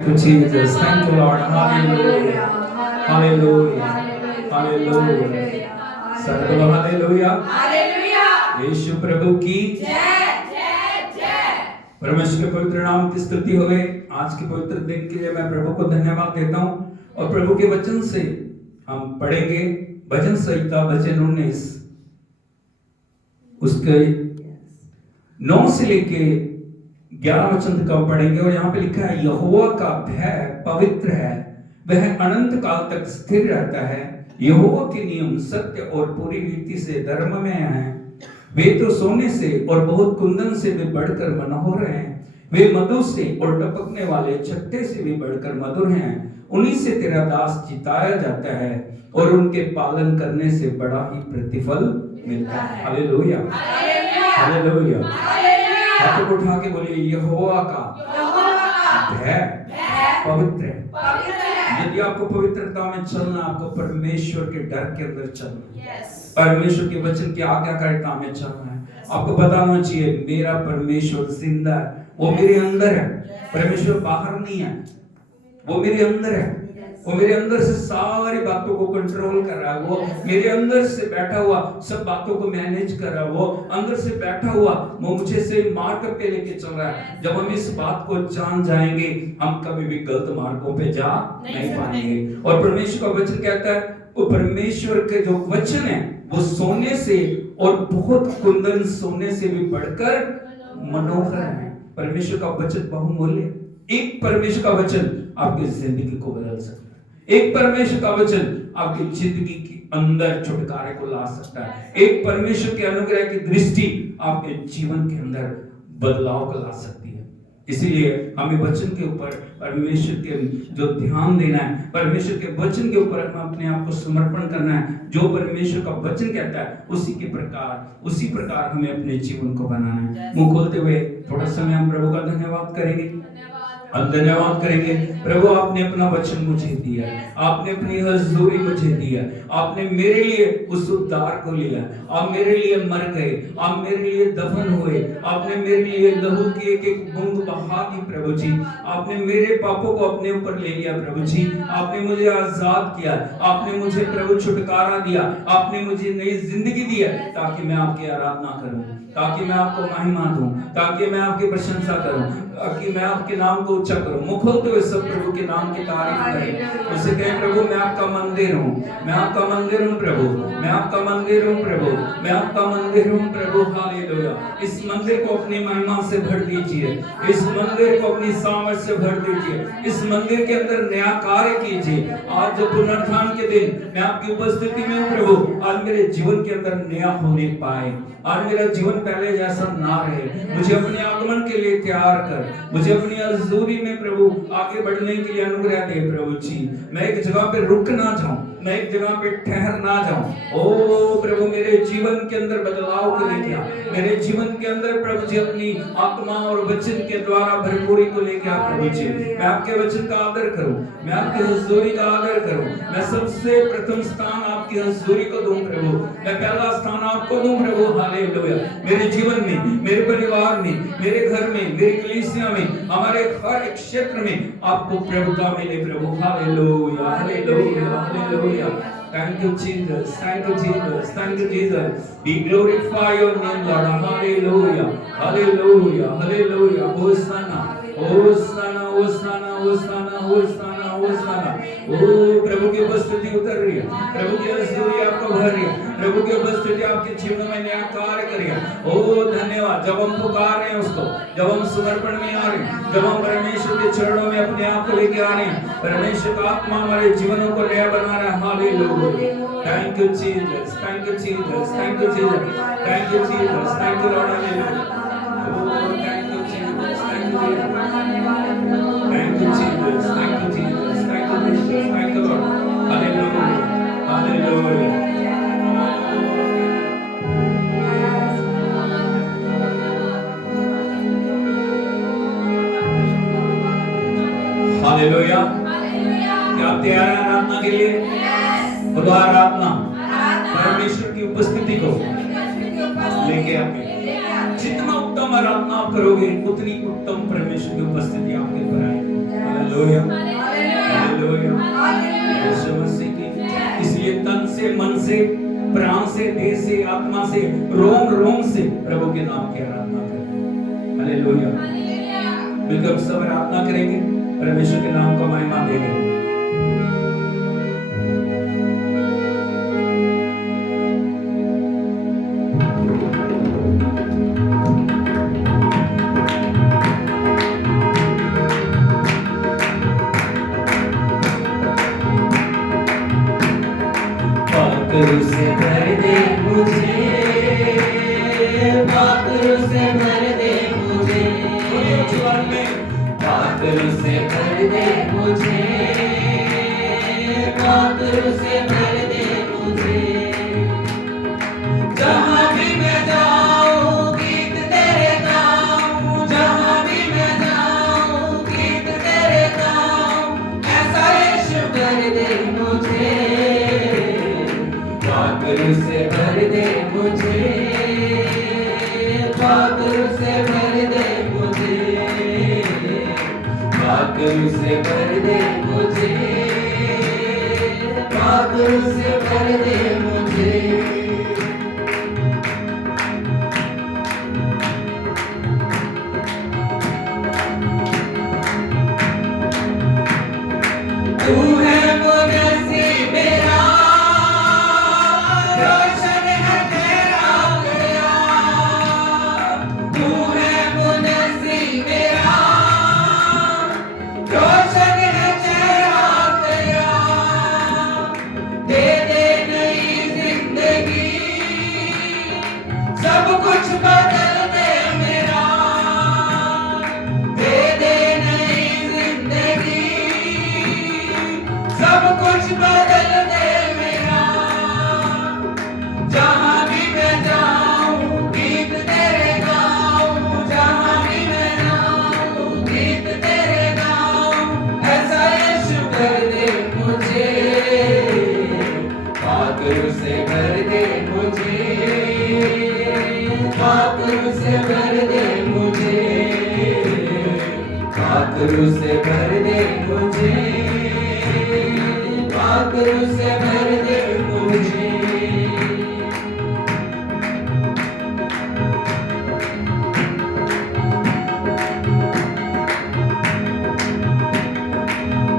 you, Jesus. Thank you, Lord. Hallelujah. Hallelujah. Hallelujah. Serve hallelujah. यीशु प्रभु की परमेश्वर के पवित्र नाम की स्तुति हो गई। आज के पवित्र दिन के लिए मैं प्रभु को धन्यवाद देता हूँ और प्रभु के वचन से हम पढ़ेंगे भजन संहिता भजन 19 उसके 9 से लेके 11 वचन तक हम पढ़ेंगे। और यहाँ पे लिखा है, यहोवा का भय पवित्र है, वह अनंत काल तक स्थिर रहता है। यहोवा के नियम सत्य और पूरी रीति से धर्म में हैं। वे तो सोने से और बहुत कुंदन से भी बढ़कर मनोहर हैं। वे मधु से और टपकने वाले छत्ते से भी बढ़कर मधुर हैं। उन्हीं से तेरा दास जिताया जाता है और उनके पालन करने से बड़ा ही प्रतिफल मिलता है। Hallelujah, hallelujah. हाथों को उठा के बोलिए, यहोवा का भय पवित्र है। यदि आपको पवित्रता में चलना, आपको परमेश्वर के डर के अंदर चलना, परमेश्वर के वचन की आज्ञाकारिता में चलना है। आपको पता होना चाहिए, मेरा परमेश्वर जिंदा है, वो मेरे अंदर है। परमेश्वर बाहर नहीं है, वो मेरे अंदर है। वो मेरे अंदर से सारी बातों को कंट्रोल कर रहा है। वो मेरे अंदर से बैठा हुआ सब बातों को मैनेज कर रहा है। वो अंदर से बैठा हुआ वो मुझे से मार्ग पे लेके चल रहा है। जब हम इस बात को जान जाएंगे, हम कभी भी गलत मार्गों पे जा नहीं पाएंगे। और परमेश्वर का वचन कहता है, वो परमेश्वर के जो वचन है वो सोने से और बहुत कुंदन सोने से भी बढ़कर मनोहर है। परमेश्वर का वचन बहुमूल्य। एक परमेश्वर का वचन आपकी जिंदगी को बदल सकता है। एक परमेश्वर का वचन आपकी जिंदगी के अंदर छुटकारे को ला सकता है। एक परमेश्वर के अनुग्रह की दृष्टि आपके जीवन के अंदर बदलाव को ला सकती है। इसीलिए हमें वचन के ऊपर परमेश्वर के जो ध्यान देना है, परमेश्वर के वचन के ऊपर हमें अपने आप को समर्पण करना है। जो परमेश्वर का वचन कहता है उसी प्रकार हमें अपने जीवन को बनाना है। मुंह खोलते हुए थोड़ा समय हम प्रभु का धन्यवाद करेंगे। हम धन्यवाद करेंगे, प्रभु आपने अपना वचन मुझे दिया, आपने अपनी हजूरी मुझे दिया, आपने मेरे लिए उस उद्धार को लिया, आप मेरे लिए मर गए, आप मेरे लिए दफन हुए, आपने मेरे लिए लहू की एक एक बूंद बहा दी प्रभु जी। आपने मेरे पापों को अपने ऊपर ले लिया प्रभु जी। आपने मुझे आजाद किया, आपने मुझे प्रभु छुटकारा दिया, आपने मुझे नई जिंदगी दी है ताकि मैं आपकी आराधना करूं, ताकि मैं आपको महिमा दूं, ताकि मैं आपकी प्रशंसा करूं, ताकि मैं आपके नाम को ऊंचा करूं। मुख खोलते हुए सब प्रभु के नाम की तारीफ करें। उसे कहें, प्रभु मैं आपका मंदिर हूं, मैं आपका मंदिर हूं प्रभु, मैं आपका मंदिर हूं प्रभु, मैं आपका मंदिर हूं प्रभु। हालेलुया। इस मंदिर को अपनी महिमा से भर दीजिए, इस मंदिर को अपनी सामर्थ से भर दीजिए, इस मंदिर के अंदर नया कार्य कीजिए। आज जो पुनरुत्थान के दिन मैं आपकी उपस्थिति में हूं प्रभु, आज मेरे जीवन के अंदर नया होने पाए। आज मेरा जीवन पहले जैसा ना रहे। मुझे अपने आगमन के लिए तैयार कर, मुझे अपनी हजूरी में प्रभु आगे बढ़ने के लिए अनुग्रह दे प्रभु जी। मैं एक जगह पे रुक ना जाऊं, मैं एक जगह पे ठहर ना जाऊं। ओ प्रभु मेरे जीवन के अंदर बदलाव को लेके आ, मेरे जीवन के अंदर प्रभु जी अपनी आत्मा और वचन के द्वारा भरपूरी को लेके आ प्रभु जी। मैं आपके वचन का आदर करूं, मैं आपकी हजूरी का आदर करूं, मैं सबसे प्रथम स्थान आपकी हजूरी को दूं प्रभु, मैं पहला स्थान आपको दूं प्रभु। हालेलुया। मेरे जीवन में, मेरे परिवार में, मेरे घर में, मेरी कलीसिया में, हमारे हर एक क्षेत्र में आपको प्रभुता मिले प्रभु। Hallelujah, hallelujah, hallelujah. Thank you Jesus, thank you Jesus, thank you Jesus. We glorify your name Lord. Hallelujah, hallelujah, hallelujah. Hosanna, Hosanna, Hosanna, Hosanna, Hosanna, Hosanna. ओ प्रभु की उपस्थिति उतर रही है, प्रभु की हजूरी आपको भर रही है, प्रभु की उपस्थिति आपके जीवन में नया कार्य कर रही है। ओ धन्यवाद। जब हम पुकार रहे हैं उसको, जब हम समर्पण में आ रहे हैं, जब हम परमेश्वर के चरणों में अपने आप को लेके आ रहे हैं, परमेश्वर का आत्मा हमारे जीवनों को नया बना रहा है। Hallelujah. Thank you Jesus, thank you Jesus, thank you Jesus, thank you Jesus, thank you Lord. Hallelujah. Oh thank you Jesus, thank you Jesus, thank you Jesus, thank you Jesus, thank the Lord. Hallelujah. Hallelujah. Hallelujah. क्या आप तैयार हैं आराधना के लिए? खुदा आराधना परमेश्वर की उपस्थिति को लेके आके जितना उत्तम आराधना आप करोगे, उतनी उत्तम परमेश्वर की उपस्थिति आपके ऊपर आएगी। हालेलुया, हालेलुया, यीशु मसीह की। इसलिए तन से, मन से, प्राण से, देह से, आत्मा से, रोम रोम से प्रभु के नाम की आराधना करें। हालेलुया। बिल्कुल सब आराधना करेंगे, परमेश्वर के नाम को महिमा देंगे। पाखरू से भर दे मुझे, पाखरू से भर दे मुझे, पाखरू से भर दे मुझे, पाखरू से भर दे मुझे। जहाँ भी मैं जाऊँ गीत तेरे गाऊँ, जहाँ भी मैं जाऊँ गीत तेरे गाऊँ, ऐसा यीशु कर दे मुझे। पाखरू से भर दे मुझे, पाखरू से भर दे मुझे, पाखरू से भर दे मुझे, पाखरू से भर दे मुझे। तू है मुनस्सी मेरा, रोशन है तेरा गया, तू है मुनस्सी मेरा, रोशन है तेरा गया। दे दे नई जिंदगी, सब कुछ बदल दे मेरा। दे दे नई जिंदगी, सब कुछ बदल दे मेरा। जहाँ भी मैं जाऊँ गीत तेरे गाऊँ, जहाँ भी मैं जाऊँ गीत तेरे गाऊँ, ऐसा यीशु कर दे मुझे। पाखरू से भर दे मुझे, पाखरू से भर दे मुझे, पाखरू से भर दे मुझे, पाखरू से भर दे मुझे।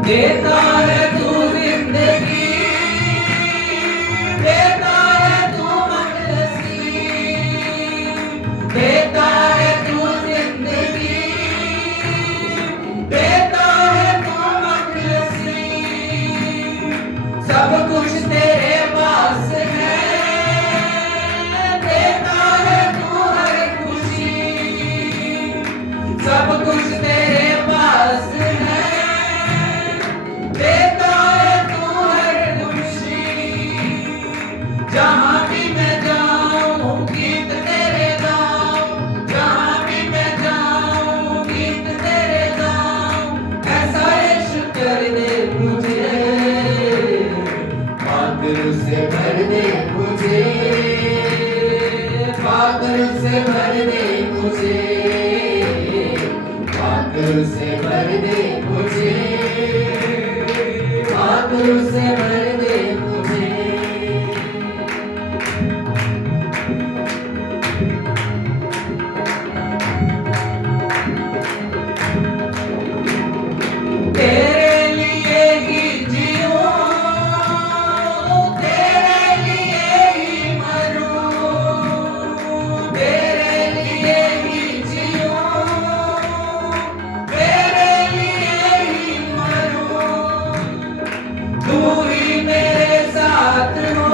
देता है तू जिंदगी, देता है तू मुनस्सी, देता है तू जिंदगी, देता है तू मुनस्सी। सब कुछ तेरे पास है, देता है तू हर खुशी। सब कुछ तेरे पास है, देता है तू हर खुशी। जहाँ भी मैं जाऊँ गीत तेरे गाऊँ, जहाँ भी मैं जाऊँ गीत तेरे गाऊँ, ऐसा यीशु कर दे मुझे। पाखरू से भर दे मुझे, पाखरू से भर दे मुझे, पाखरू से भर दे मुझे, पाखरू से भर दे मुझे। तेरे लिए ही जीऊँ, तेरे लिए ही मरूँ, तेरे लिए ही जीऊँ, तेरे लिए ही मरूँ। तू ही मेरे साथ हो,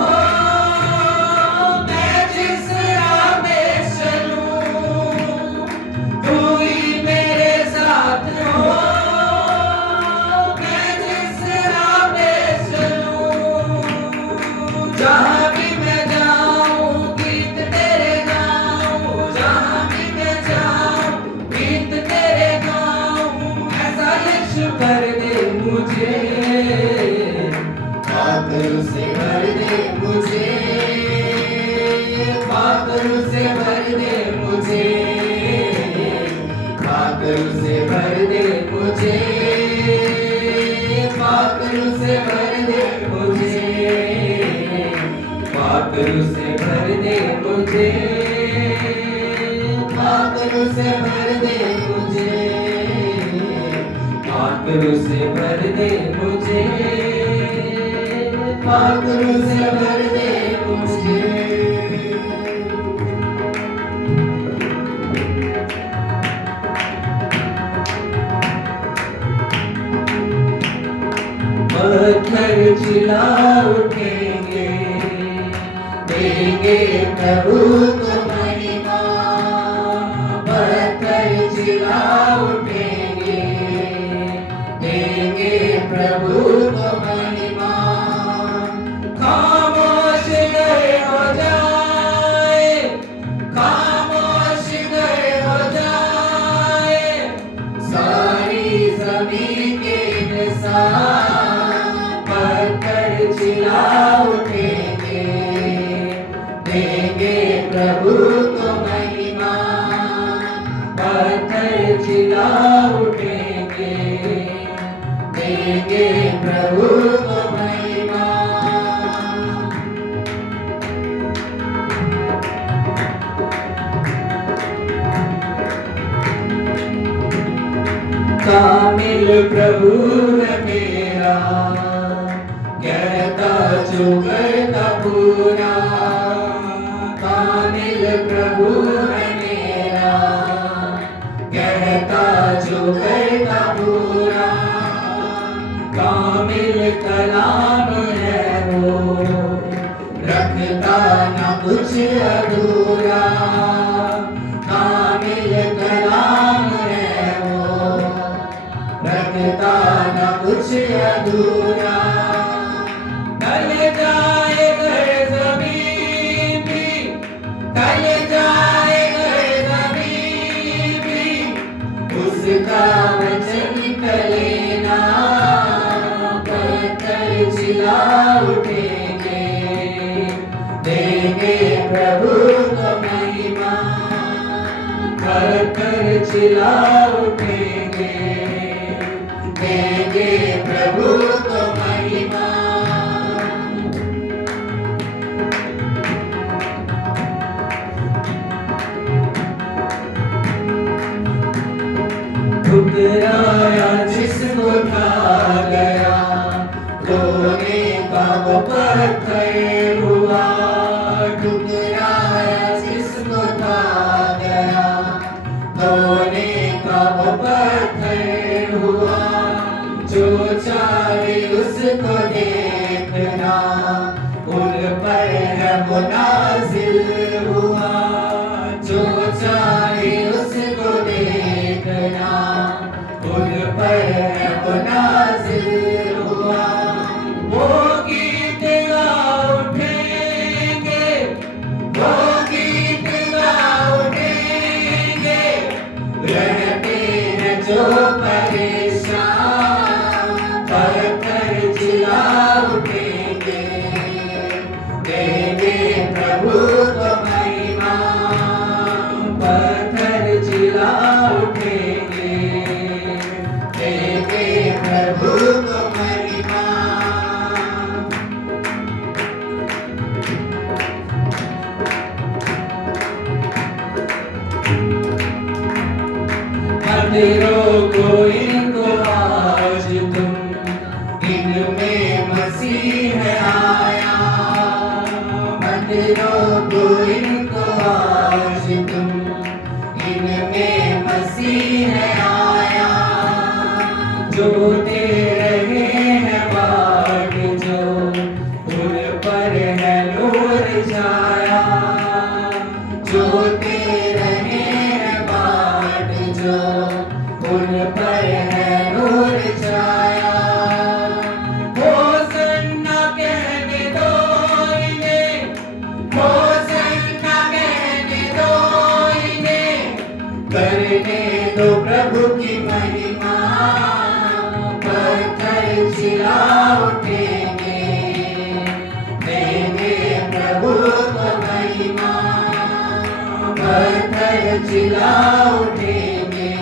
मैं जिस राह में चलूं। तू ही मेरे साथ हो, मैं जिस राह में चलूं। जहाँ भी मैं जाऊँ गीत तेरे गाऊँ, जहाँ भी मैं जाऊँ गीत तेरे गाऊँ, ऐसा यीशु कर दे मुझे। पाखरू से भर दे मुझे, पाखरू से भर दे मुझे, पाखरू से भर दे मुझे, पाखरू से भर दे मुझे, पाखरू से भर दे मुझे, पाखरू से भर दे मुझे, पाखरू से भर दे मुझे। पत्थर चिल्ला उठेंगे, देंगे प्रभु को महिमा। पत्थर चिल्ला उठेंगे, देंगे प्रभु को महिमा। खामोश गए हो जाए, खामोश गए हो जाए सारी जमीन के निशान। पत्थर चिल्ला उठेंगे, देंगे प्रभु को महिमा। पत्थर चिल्ला उठेंगे, देंगे प्रभु को महिमा। कामिल प्रभु है मेरा, कहता जो करता पूरा। कामिल प्रभु है मेरा, कहता जो करता पूरा। कामिल कलाम है वो, रखता न कुछ अधूरा। कामिल कलाम है वो, रखता न कुछ अधूरा। टल जाए घर ज़मीन भी, टल जाए घर ज़मीन भी, उसका वचन टले ना। पत्थर चिल्ला उठेंगे, देंगे प्रभु को महिमा। पत्थर चिल्ला उठेंगे, देंगे प्रभु को महिमा। ठुकराया जिसको था गया, रोने का वो पत्थर हुआ। ठुकराया जिसको था गया, रोने का वो पत्थर हुआ। जो चाहे उसको देखना, उन पर है वो नाज़िल हुआ। जो चाहे उसको देखना, उन पर है वो नाज़िल हुआ। वो गीत गा उठेंगे, वो गीत गा उठेंगे, रहते हैं जो परेशान। पत्थर चिल्ला उठेंगे, देंगे प्रभु को महिमा। पत्थर चिल्ला उठेंगे, देंगे प्रभु को महिमा। मंदिरों को इनको आज तुम, इनमें मसीह आया। मंदिरों को इनको आज तुम, इनमें मसीह आया। जो दे रहे हैं बाट, जो उन पर है नूर छाया। जो दे रहे हैं बाट, जो उन पर है नूर छाया। होसन्ना कहने दो इन्हें, होसन्ना कहने दो इन्हें, करने दो प्रभु की महिमा। पत्थर चिल्ला उठेंगे, देंगे प्रभु को महिमा। पत्थर चिल्ला उठेंगे,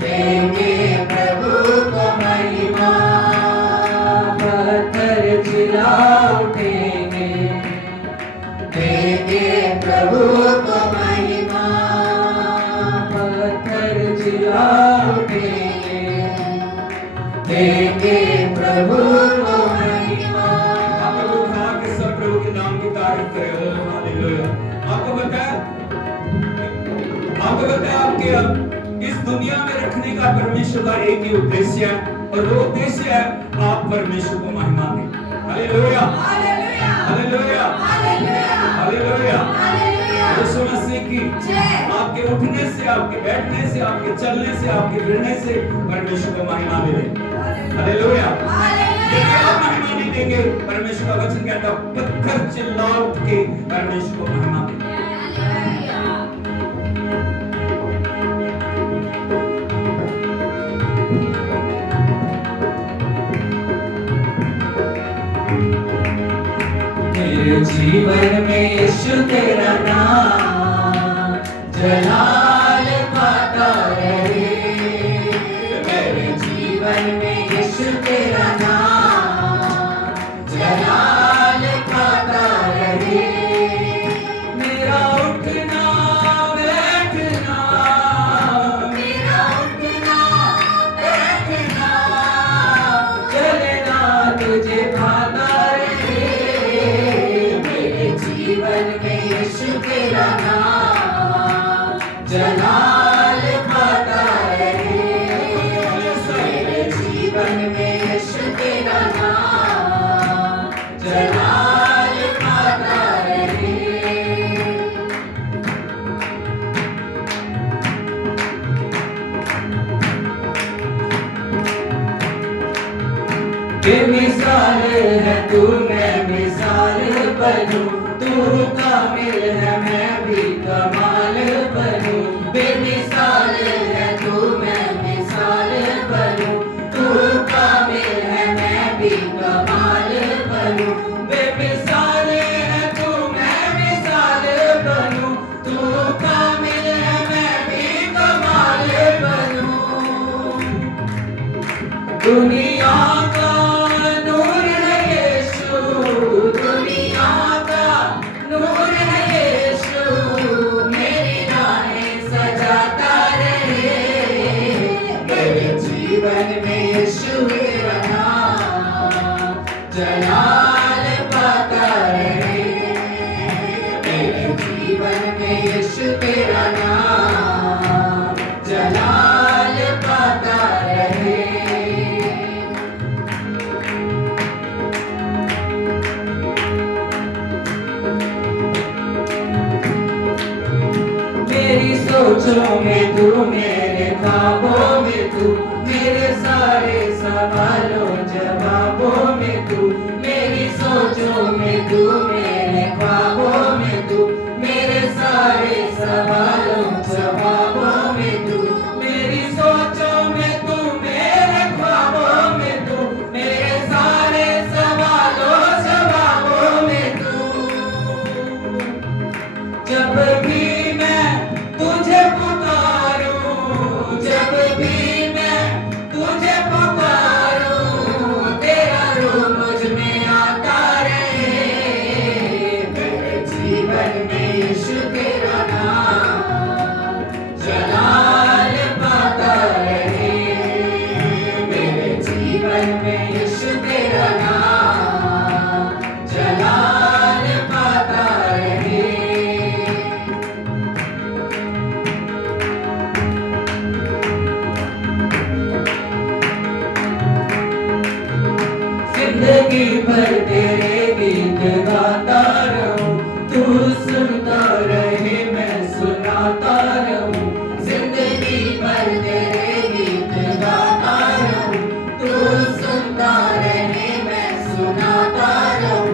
देंगे प्रभु को महिमा। पत्थर चिल्ला उठेंगे, देंगे प्रभु को महिमा। आप लोग उठा के सब प्रभु के नाम की तारीफ करें। ओ हालेलुया। आपको बताया आपके इस दुनिया में रखने का परमेश्वर का एक ही उद्देश्य है, और वो उद्देश्य है आप परमेश्वर को महिमा दें। Hallelujah hallelujah hallelujah hallelujah hallelujah. Hallelujah. Yeshu Masih की आपके उठने से, आपके बैठने से, आपके चलने से, आपके फिरने से परमेश्वर को महिमा मिले। हालेलुया। यदि आप महिमा नहीं देंगे, परमेश्वर का वचन कहता है पत्थर चिल्ला उठ के परमेश्वर को महिमा दें। मेरे जीवन में यीशु तेरा नाम जलाल पाता रहे। मेरे जीवन में यीशु तेरा नाम जलाल पाता रहे। मेरा उठना बैठना, मेरा उठना बैठना चलना तुझे भाता रहे। जीवन में यीशु तेरा नाम जलाल पाता रहे। मेरे जीवन में यीशु तेरा नाम जलाल पाता रहे। बेमिसाल है तू, मैं मिसाल बनूं। तू कामिल है, मैं भी कमाल बनूं। बेमिसाल है तू, मैं मिसाल बनूं। तू कामिल है, मैं भी कमाल बनूं। बेमिसाल है तू, मैं मिसाल बनूं। तू कामिल है, मैं भी कमाल बनूं। दुनिया का नूर है यीशु, दुनिया का नूर है यीशु। मेरी राहें सजाता रहे। मेरे जीवन में यीशु तेरा नाम जलाल पाता रहे। मेरे जीवन में यीशु तेरा नाम जलाल पाता रहे। मेरी सोचों में तू, मेरे ख्वाबों में तू, मेरे सारे सवालों जवाबों में तू। मेरी सोचों में तू, मेरे ख्वाबों में तू, मेरे सारे सवालों जवाबों में तू। मेरी सोचों में तू, मेरे ख्वाबों में तू, मेरे सारे सवालों जवाबों में तू। जब भी मैं तुझे पुकारूं, जब भी मैं तुझे पुकारूं, तेरा रूह मुझ में आता रहे। मेरे जीवन में यीशु तेरा नाम जलाल पाता रहे। मेरे जीवन में यीशु तेरा नाम जलाल पाता रहे। जिंदगी भर तेरे गीत गाता रहूं, तू सुनता रहे मैं सुनाता रहूं। जिंदगी भर तेरे गीत गाता रहूं, तू सुनता रहे मैं सुनाता रहूं।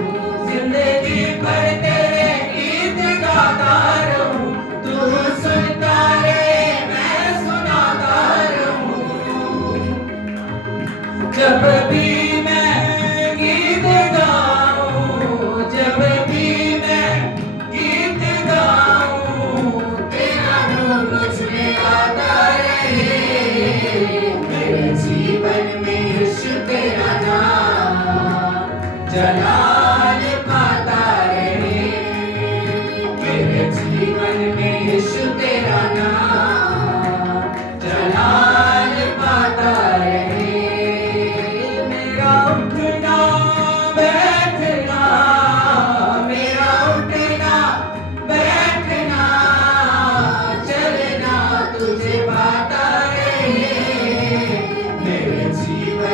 जिंदगी भर तेरे गीत गाता रहूं, तू सुनता रहे मैं सुनाता रहूं। जब भी मैं गीत गाऊं, जब भी मैं गीत गाऊं, तेरा रूह मुझ में आता रहे। मेरे जीवन में यीशु तेरा नाम जलाल पाता रहे। मेरे जीवन में यीशु तेरा नाम जलाल पाता रहे।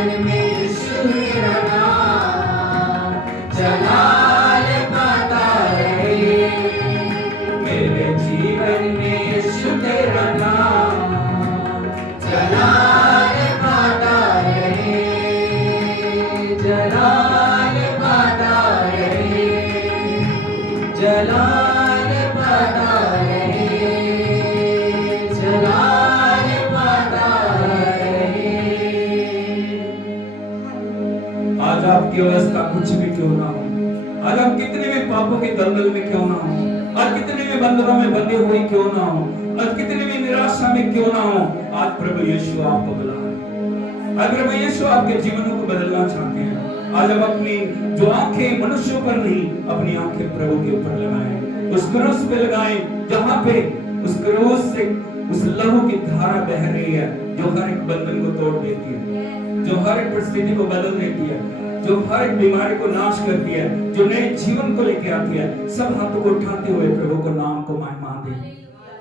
जीवन में यीशु तेरा नाम जलाल पाता रहे। मेरे जीवन में यीशु तेरा नाम जलाल पाता रहे, जलाल पाता रहे, जलाल पाता रहे, जलाल पाता रहे। आज आपकी अवस्था कुछ भी क्यों ना हो, आज आप कितने भी पापों के दलदल में क्यों ना हो, आज कितने भी बंधनों में बंधे हुए क्यों ना हो, आज कितने भी निराशा में क्यों ना हो, आज प्रभु यीशु आपको बुला रहे हैं। आज प्रभु यीशु आपके जीवनों को बदलना चाहते हैं। आज आप अपनी जो आंखें मनुष्यों पर नहीं, अपनी आंखें प्रभु के ऊपर लगाएं, उस क्रूस पे लगाएं, जहां पे उस क्रूस से उस लहू की धारा बह रही है, जो हर एक बंधन को तोड़ देती है, जो हर एक परिस्थिति को बदल देती है, जो हर एक बीमारी को नाश करती है, जो नए जीवन को लेके आती है। सब हाथों को उठाते हुए प्रभु को नाम को महिमा दें।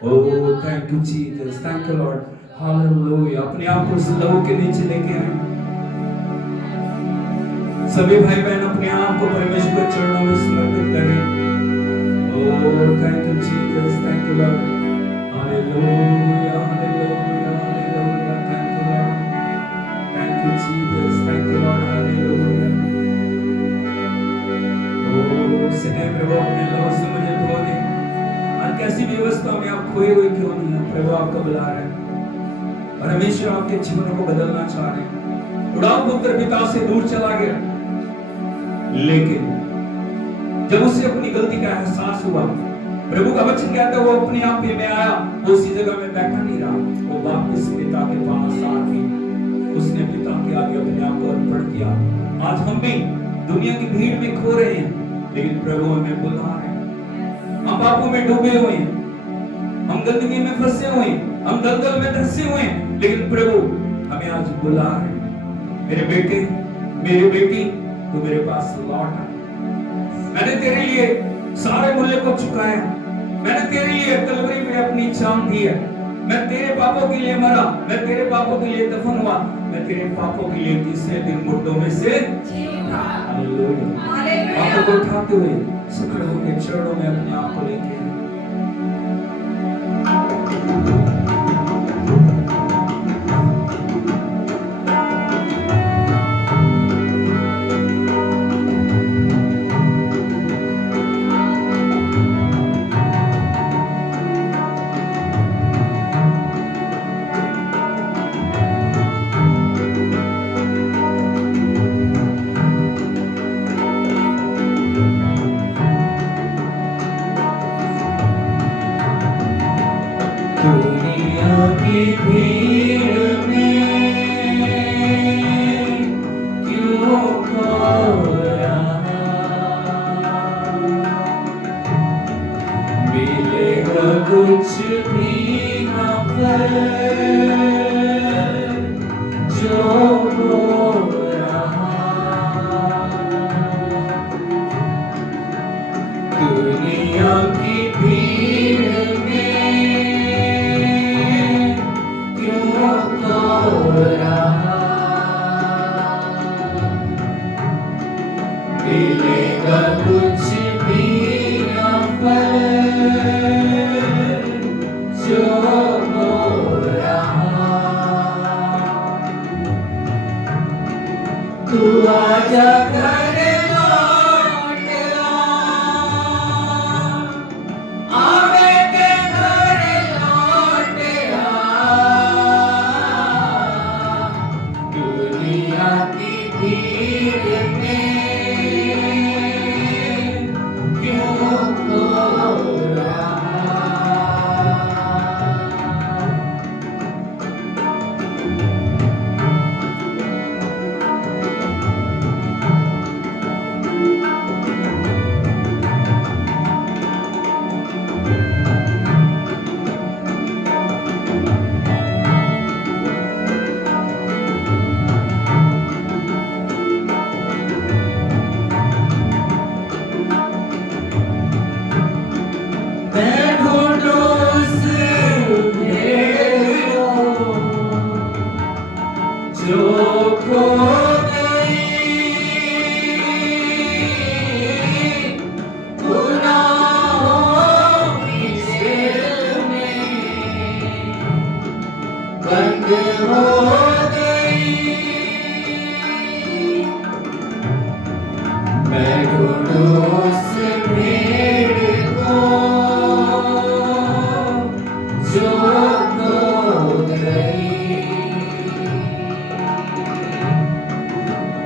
ओह thank you Jesus, thank you Lord, hallelujah. अपने आप को उस लहू के नीचे लेके आए। सभी भाई बहन अपने आप को परमेश्वर के चरणों में समर्पित करें। Oh thank you Jesus, thank you Lord, hallelujah, hallelujah, hallelujah, thank you Lord, thank you Jesus, thank you Lord, hallelujah. Oh स्नेह प्रभु अपने लहू से मुझे धो दे। आज कैसी भी अवस्था में आप खोए हुए क्यों नहीं हैं, प्रभु आपको बुला रहे हैं और हमेशा आपके जीवन को बदलना चाह रहे हैं। उड़ाव पुत्र पिता से दूर चला गया, लेकिन जब उसे अपनी गलती का एहसास हुआ, प्रभु का वचन कहता है वो अपने आप में आया, वो उसी जगह में बैठा नहीं रहा, वो वापस पिता के पास आके उसने पिता के आगे अपने आप को अर्पण किया। आज हम भी दुनिया की भीड़ में खो रहे हैं, लेकिन प्रभु हमें बुला रहे हैं। हम पापों में डूबे हुए हैं, हम गंदगी में फंसे हुए हैं, हम दलदल में धंसे हुए हैं, लेकिन प्रभु हमें आज बुला रहे हैं। मेरे बेटे, मेरी बेटी, तू मेरे पास लौट आ। मैंने तेरे लिए सारे मूल्य को चुकाया, मैंने तेरे लिए कलवरी में अपनी जान दी है। मैं तेरे पापों के लिए मरा, मैं तेरे पापों के लिए दफन हुआ, मैं तेरे पापों के लिए तीसरे दिन मुर्दों में से जी उठा। हालेलुया। आपको को उठाते हुए प्रभु के चरणों में अपने आप को लेके दुनिया की भीड़ में क्यों खो रहा, मिलेगा कुछ भी ना फल जो हो रहा। दुनिया की भीड़ मिलेगा कुछ भी ना फल जो हो रहा। तू आजा घर लौट आ बेटे घर लौट आ। दुनिया की भीड़ में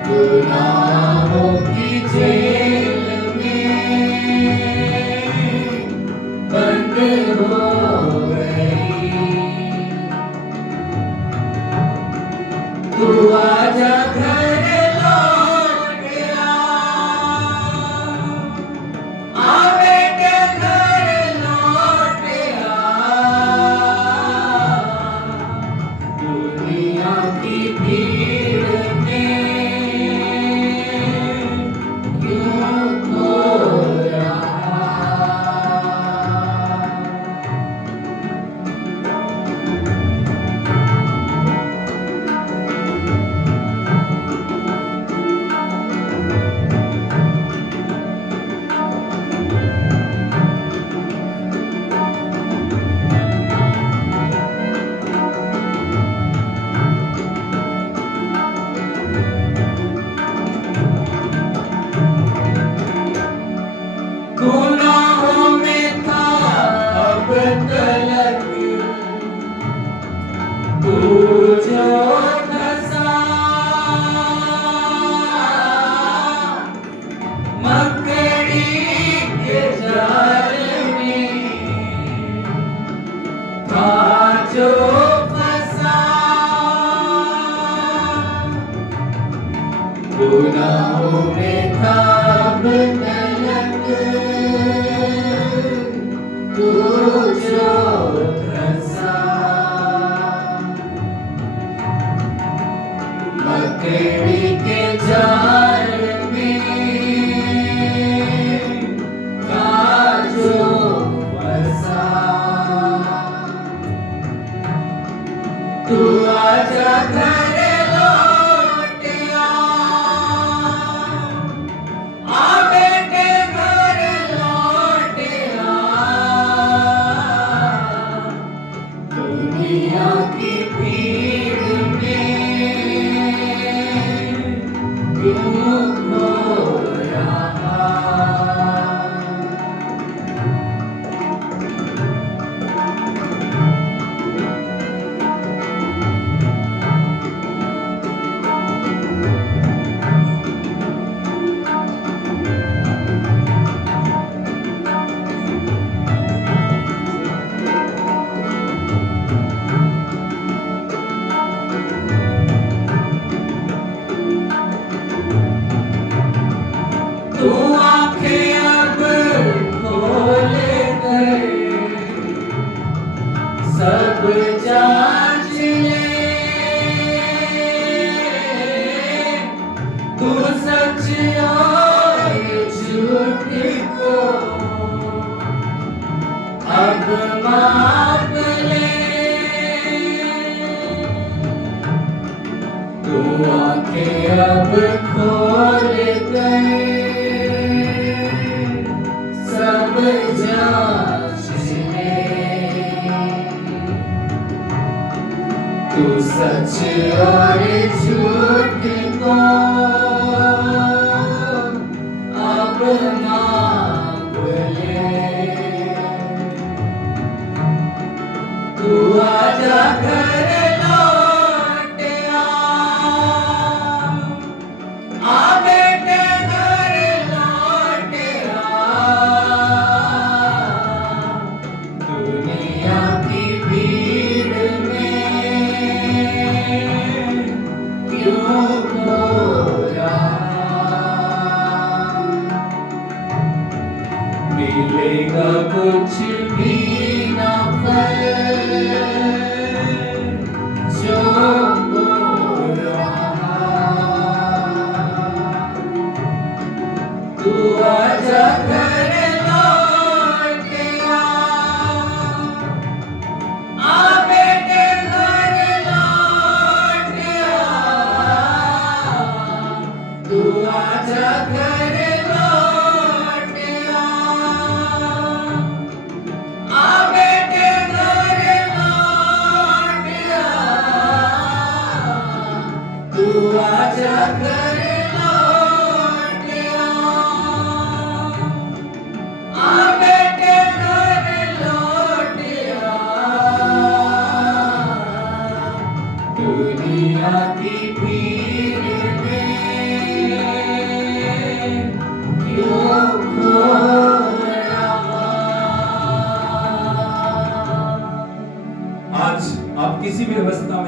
गुनाहों की जेल में बंद हो गई। तू आजा घर लौट आ, बेटे घर लौट आ। दुनिया की भीड़ में क्यों खो रहा। गुनाहों में था अब तलक तू जो धंसा। मकड़ी के जाल में था जो फंसा। गुनाहों में था अब तलक तू जो धंसा। मकड़ी के जाल में था जो फंसा। तू आजा घर लौट आ, बेटे घर लौट आ। दुनिया की भीड़ में क्यों खो रहा। तू आंखें अब खोल कर सब जांच ले। तू सच और झूठ को अब माप ले। तू आंखें अब खोल कर सब जांच ले। तू सच और झूठ को अब माप ले। तू आजा घर लौट आ, बेटे घर लौट आ। दुनिया की भीड़ में क्यों खो रहा। मिलेगा कुछ भी ना फल जो हो रहा। तू आजा घर लौट आ, बेटे घर लौट आ। तू आजा घर लौट आ, बेटे घर लौट आ। तू आजा घर लौट आ, बेटे घर लौट आ। दुनिया की भीड़ में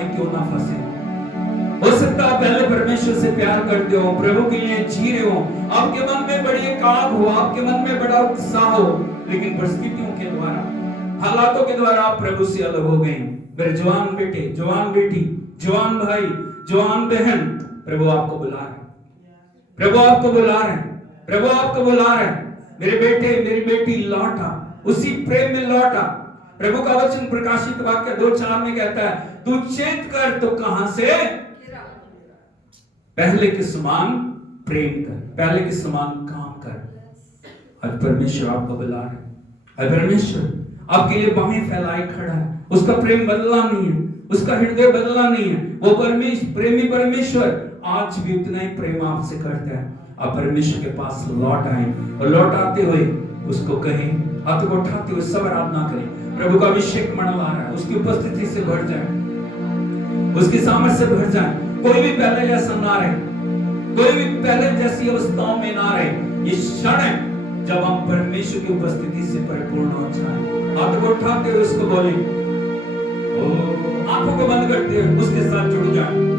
में क्यों ना फंसे। हो सकता है पहले परमेश्वर से प्यार करते हो, प्रभु के लिए जी रहे हो, आपके मन में बड़ी एक आग हो, आपके मन में बड़ा उत्साह हो, लेकिन परिस्थितियों के द्वारा, हालातों के द्वारा आप प्रभु से अलग हो गए। मेरे जवान बेटे, जवान बेटी, जवान भाई, जवान बहन, प्रभु आपको बुला रहे हैं, प्रभु आपको बुला रहे हैं, प्रभु आपको बुला रहे हैं। मेरे बेटे, मेरी बेटी, लौटा, उसी प्रेम में लौटा। प्रभु का वचन प्रकाशित वाक्य 2:4 में कहता है, तू चेत कर तो कहां से, पहले के समान प्रेम कर, पहले के समान काम कर। आज परमेश्वर आपको बुला रहे हैं, आज परमेश्वर आपके लिए बाहें फैलाए खड़ा है। उसका प्रेम बदला नहीं है, उसका हृदय बदला नहीं है। वो प्रेमी परमेश्वर आज भी उतना ही प्रेम आपसे करता है। आप परमेश्वर के पास लौट आए और लौट आते हुए उसको कहें, हाथ को उठाते हुए सब आराधना करें। प्रभु का अभिषेक मंडल आ रहा है, उसकी उपस्थिति से भर जाए, उसकी सामर्थ्य से भर जाए। कोई भी पहले जैसा ना रहे, कोई भी पहले जैसी अवस्थाओं में ना रहे। ये क्षण है जब हम परमेश्वर की उपस्थिति से परिपूर्ण हो जाए। हाथ को उठाते हुए उसको बोले, आंखों को बंद करते हुए उसके साथ जुड़ जाए।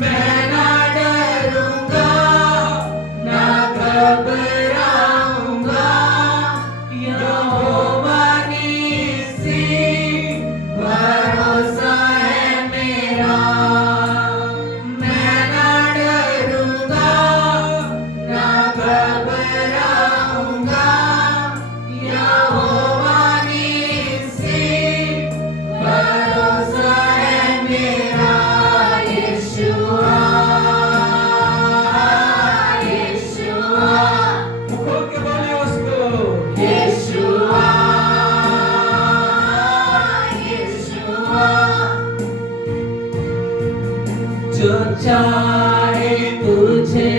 मैं ना जो चाहे तुझे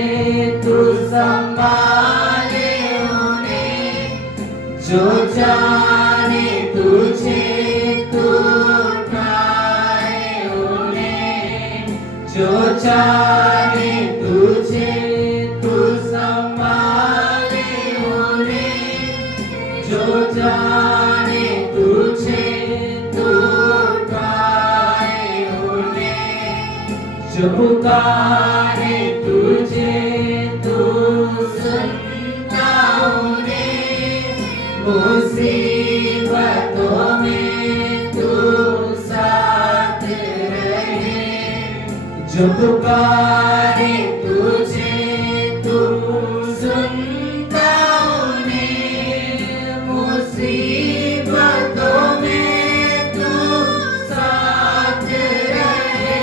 तू संभाले उन्हें, जो चाहे तुझे तू उठाए उन्हें, जो चाहे तुझे तू संभाले उन्हें, जो चाहे तुझे तू उठाए उन्हें, जो पुकारे तुझे तू सुनता उन्हें, मुसीबतों में तू साथ रहे, जो पुकारे तुझे तू सुनता उन्हें, मुसीबतों में तू साथ रहे,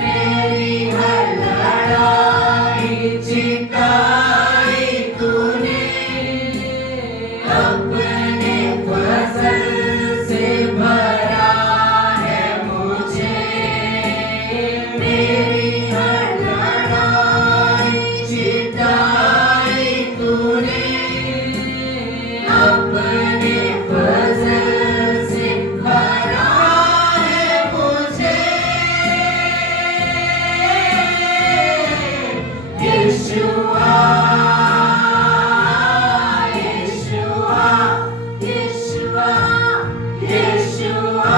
मेरी हर लड़ाई जिताई तूने, अपने फजल से भरा है मुझे, मेरी हर लड़ाई जिताई तूने, अपने फजल से भरा है मुझे, यीशुआ, यीशुआ, यीशुआ, यीशुआ,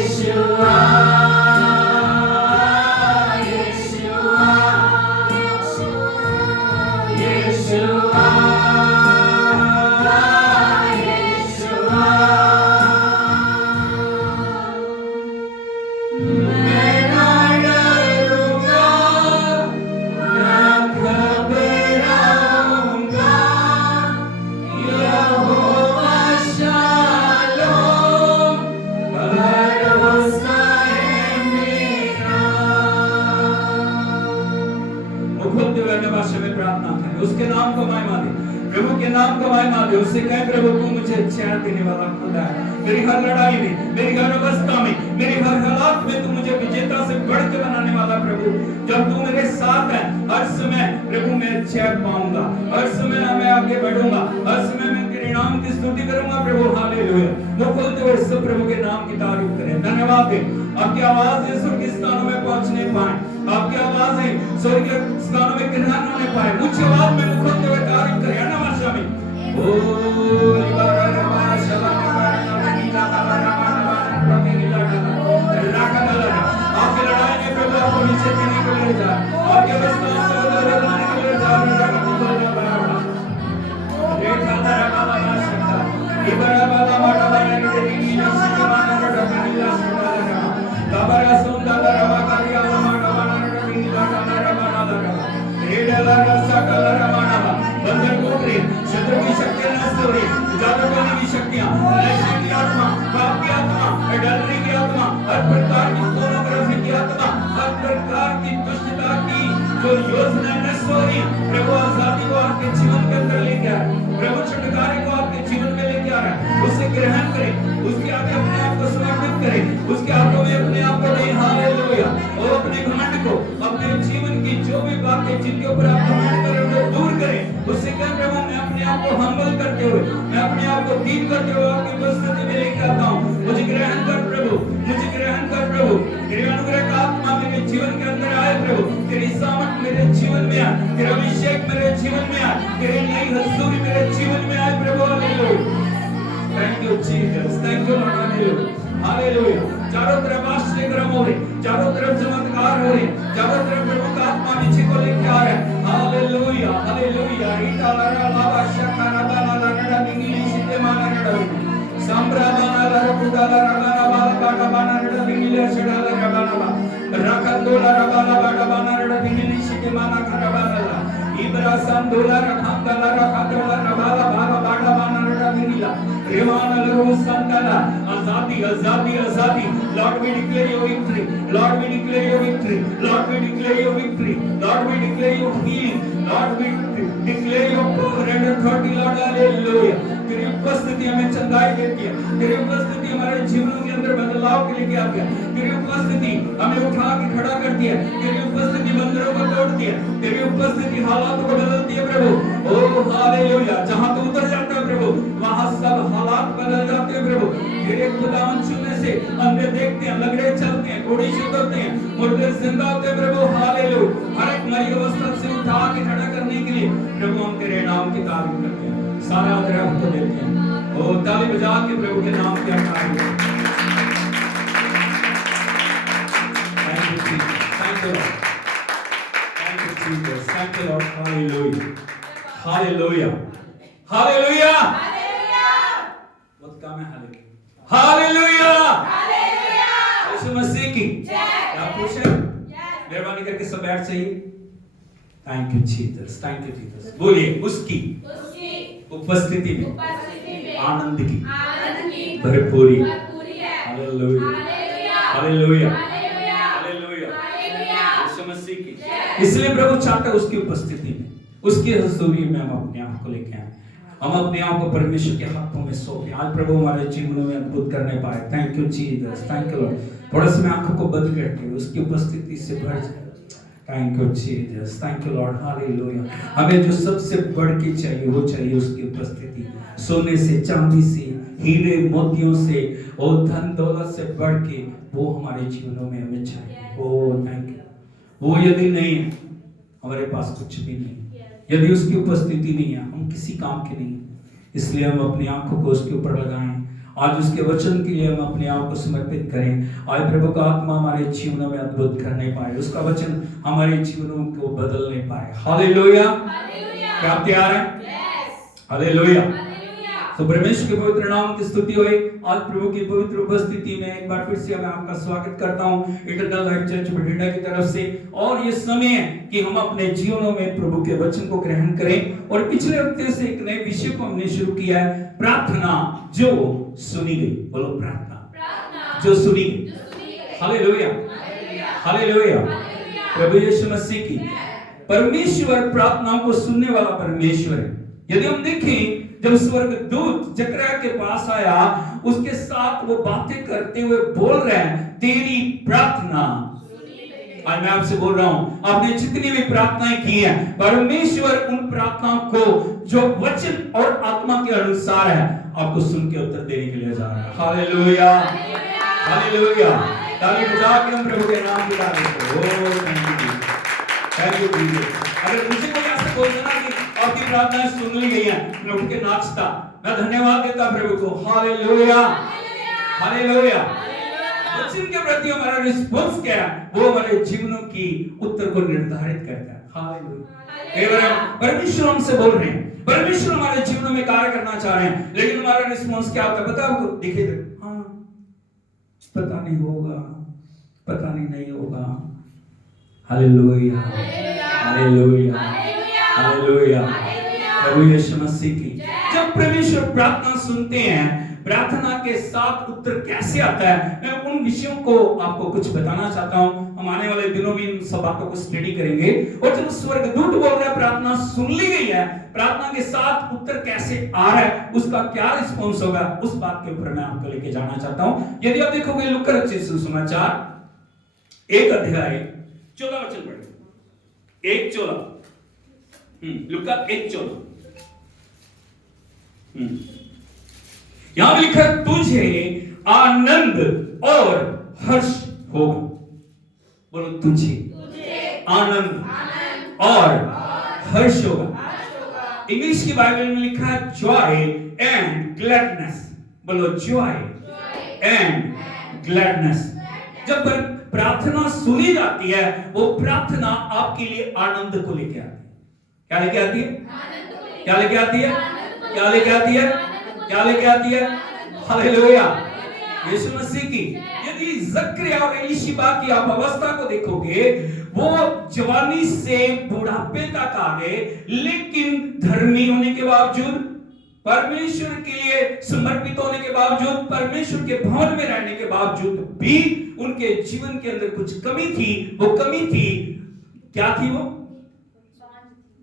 यीशुआ, यीशुआ, यीशुआ, मैं ना डरूंगा, ना घबराऊंगा, यहोवा शालोम भरोसा है मेरा। मुखुद्ध वर्ण भाषा में प्रार्थना करें, उसके नाम को महिमा दे, प्रभु के नाम को महिमा दे, उससे कहे प्रभु तू मुझे चैन देने वाला खुदा है, मेरी हर लड़ाई में, मेरी हर अवस्था में, मेरी हर हालात में तू मुझे विजेता से बढ़ के बनाने वाला प्रभु, जब तू मेरे साथ है हर समय प्रभु मैं चैन पाऊंगा, हर समय मैं आगे बढ़ूंगा, हर समय मैं तेरे नाम की स्तुति करूंगा प्रभु, हालेलुया। मुंह खोलते हुए सब प्रभु के नाम की तारीफ करें, धन्यवाद दें, आपकी आवाज स्वर्ग स्थानों में पहुंचने पाए, आपकी आवाजें स्वर्ग स्थानों में ग्रहण होने पाए, उच्च आवाज में मुख खोलते हुए तारीफ करें, नमस्कार में ओ लिबारा रमा शला आपकी लड़ाई में प्रभु आपको नीचे देने के लिए जा, आपके अवस्थाओं को बदलने के लिए जा, देखा तेरा बाबा शक्ता लिबारा बाबा बाबा ने तेरी नीना सिमाना रटा नीला सिमाना बाबा सुंदर रवा कारिया माना माना रटा नीला काना माना लगा रेडला रसा कलर माना बंदर कोकरे शत्रु की शक्ति नष्ट हो रही, जादू करने की शक्तियां, नशे की आत्मा, पाप की आत्मा, अडल्टरी की आत्मा, हर प्रकार की पोर्नोग्राफी की आत्मा, हर प्रकार की दुष्टता की जो योजना नष्ट हो रही, प्रभु आजादी को आपके जीवन के अंदर लेके आ रहा है, प्रभु छुटकारे को आपके जीवन में लेके आ रहा है, उसे ग्रहण करें, उसके आगे अपने आप को समर्पित करें, उसके हाथों में अपने आप को दें, हालेलुया। और अपने घमंड को, अपने जीवन की जो भी बातें जिनके ऊपर आप घमंड कर रहे हो दूर करें, उससे कहें प्रभु मैं अपने आप को हम्बल करते हुए, मैं अपने आप को दीन करते हुए आपकी उपस्थिति में लेकर आता हूँ, मुझे ग्रहण कर प्रभु, मुझे ग्रहण कर प्रभु, तेरे अनुग्रह का आत्मा मेरे जीवन के अंदर आए प्रभु, तेरी सामर्थ मेरे जीवन में आए, तेरा अभिषेक मेरे जीवन में आए, तेरी नई हजूरी मेरे जीवन में आए प्रभु, hallelujah. Thank you Jesus, thank you Lord, hallelujah, hallelujah. चारों तरफ आश्चर्य क्रम हो रहे, चारों तरफ चमत्कार हो रहे, चारों तरफ प्रभु का आत्मा नीचे को लेके आ रहा है, हालेलुया, हालेलुया। रीता लगा बाबा शकारा बाला लगा निंगी सीते माना लगा, संब्रा बाला लगा पुदाला रगाना बाला बाटा बाना लगा निंगी शडाला रगाना, रखंदोला रगाना बाटा बाना लगा निंगी सीते माना करबाला, इब्रा संदोला रखंदला रखंदोला रबाला बाला बाटा बाना लगा निंगी रेवाना लगा संदला, आजादी आजादी आजादी, Lord we declare your victory, Lord we declare your victory, Lord we declare your victory, Lord we declare your healing, Lord we declare your power and authority, Lord, hallelujah. तेरी उपस्थिति हमें चंगाई देती है, तेरी उपस्थिति हमारे जीवनों के अंदर बदलाव के लेके आती है, तेरी उपस्थिति हमें उठा के खड़ा करती है, तेरी उपस्थिति बंदरों को तोड़ती है, तेरी उपस्थिति हालातों को बदलती है प्रभु। ओ हालेलुया, जहां तू उतर जाता है प्रभु वहां सब हालात बदल जाते हैं प्रभु। तेरे खुदावन छूने से अंधे देखते हैं, लंगड़े चलते हैं, कोढ़ी शुद्ध होते हैं, मुर्दे जिंदा होते हैं प्रभु। हालेलुया, हर एक मरी अवस्था से उठा के खड़ा करने के लिए प्रभु हम तेरे नाम की तारीफ करते हैं, सारा आदर आपको देते हैं। ओ ताली बजा के प्रभु के नाम की तारीफ। Thank you Jesus, thank you Lord, thank you Jesus, thank you Lord. Hallelujah, hallelujah, hallelujah, बहुत काम है। हालेलुया, हालेलुया, यीशु मसीह की जय। आप खुश हैं? मेहरबानी करके सब बैठ जाइए। Thank you Jesus, thank you Jesus. बोलिए उसकी उपस्थिति में आनंद की भरपूरी है। Hallelujah, hallelujah, hallelujah, Yeshu Masih की। इसलिए प्रभु चाहता है उसकी उपस्थिति में, उसकी हजूरी में हम अपने आप को लेके आए, हम अपने आप को परमेश्वर के हाथों में सौंपे। आज प्रभु हमारे जीवनों में अद्भुत करने पाए। Thank you Jesus, thank you Lord. थोड़ा सा मैं आंखों को बंद करके उसकी उपस्थिति से भर जाए। Thank you Jesus, thank you Lord. Hallelujah, हमें जो सबसे बढ़ के चाहिए वो चाहिए उसकी उपस्थिति। सोने से, चांदी से, हीरे मोतियों से और धन दौलत से बढ़ के वो हमारे जीवनों में हमें चाहिए। ओ थैंक यू। वो यदि नहीं है हमारे पास कुछ भी नहीं, यदि उसकी उपस्थिति नहीं है हम किसी काम के नहीं। इसलिए हम अपनी आंखों को उसके ऊपर लगाएं, आज उसके वचन के लिए हम अपने आप को समर्पित करें। आज प्रभु का आत्मा हमारे जीवनों में अद्भुत करने पाए, उसका वचन हमारे जीवनों को बदलने पाए। हालेलुया, क्या आप तैयार हैं? हालेलुया। तो परमेश्वर के पवित्र नाम की स्तुति होए। आज प्रभु की पवित्र उपस्थिति में एक बार फिर से मैं आपका स्वागत करता हूं इटरनल लाइफ चर्च बठिंडा की तरफ से। और ये समय है कि हम अपने जीवनों में प्रभु के वचन को ग्रहण करें। और पिछले हफ्ते से एक नए विषय को हमने शुरू किया है, प्रार्थना जो सुनी गई। बोलो प्रार्थना जो सुनी गई। हालेलुया, हालेलुया, प्रभु यीशु मसीह की। परमेश्वर प्रार्थनाओं को सुनने वाला परमेश्वर है। यदि हम देखें जब स्वर्गदूत जकरिया के पास आया, उसके साथ वो बातें करते हुए बोल रहे हैं, तेरी प्रार्थना। आज मैं आपसे बोल रहा हूं, आपने जितनी भी प्रार्थनाएं की हैं, परमेश्वर उन प्रार्थनाओं को जो वचन और आत्मा के अनुसार है आपको सुन के उत्तर देने के लिए जा रहा है। हालेलुया, हालेलुया, ताली बजा के हम प्रभु के नाम की तारीफ करें। ओ थैंक यू जीसस। अगर मुझे कोई ऐसे बोलता ना कि आपकी प्रार्थनाएं सुन ली गई हैं, मैं उठ के नाचता, मैं धन्यवाद देता प्रभु को। Hallelujah, hallelujah. वचन के प्रति हमारा रिस्पांस क्या है, वो हमारे जीवनों की उत्तर को निर्धारित करता है। हालेलुया। परमेश्वर हमसे बोल रहे हैं, परमेश्वर हमारे जीवनों में कार्य करना चाह रहे हैं, लेकिन हमारा रिस्पांस क्या होता है पता है आपको? देखिए, हाँ पता नहीं होगा, पता नहीं होगा। हालेलुया, हालेलुया, हालेलुया, प्रभु यीशु मसीह की। जब परमेश्वर प्रार्थना सुनते हैं, प्रार्थना के साथ उत्तर कैसे आता है, मैं उन विषयों को आपको कुछ बताना चाहता हूं। हम आने वाले दिनों में इन सब बातों को स्टडी करेंगे। और जब स्वर्गदूत बोल रहा है प्रार्थना सुन ली गई है, प्रार्थना के साथ उत्तर कैसे आ रहा है, उसका क्या रिस्पॉन्स होगा, उस बात के ऊपर मैं आपको लेके जाना चाहता हूं। यदि आप देखोगे लूका रचित सुसमाचार 1 अध्याय 14 वचन पढ़े। 1:14, लूका 1:14। यहां पे लिखा तुझे आनंद और हर्ष होगा। बोलो तुझे आनंद और हर्ष होगा। इंग्लिश की बाइबल में लिखा है जॉय एंड ग्लैडनेस। बोलो जॉय एंड ग्लैडनेस। जब प्रार्थना सुनी जाती है, वो प्रार्थना आपके लिए आनंद को लेके आती है। क्या लेके आती है? क्या लेके आती है? क्या लेके आती है? क्या लेके आती है? हालेलुया, यीशु मसीह की। यदि जकरिया और एलीशिबा की आप अवस्था को देखोगे, वो जवानी से बुढ़ापे तक आ गए, लेकिन धर्मी होने के बावजूद, परमेश्वर के लिए समर्पित होने के बावजूद, परमेश्वर के भवन में रहने के बावजूद भी उनके जीवन के अंदर कुछ कमी थी। वो कमी थी, क्या थी वो?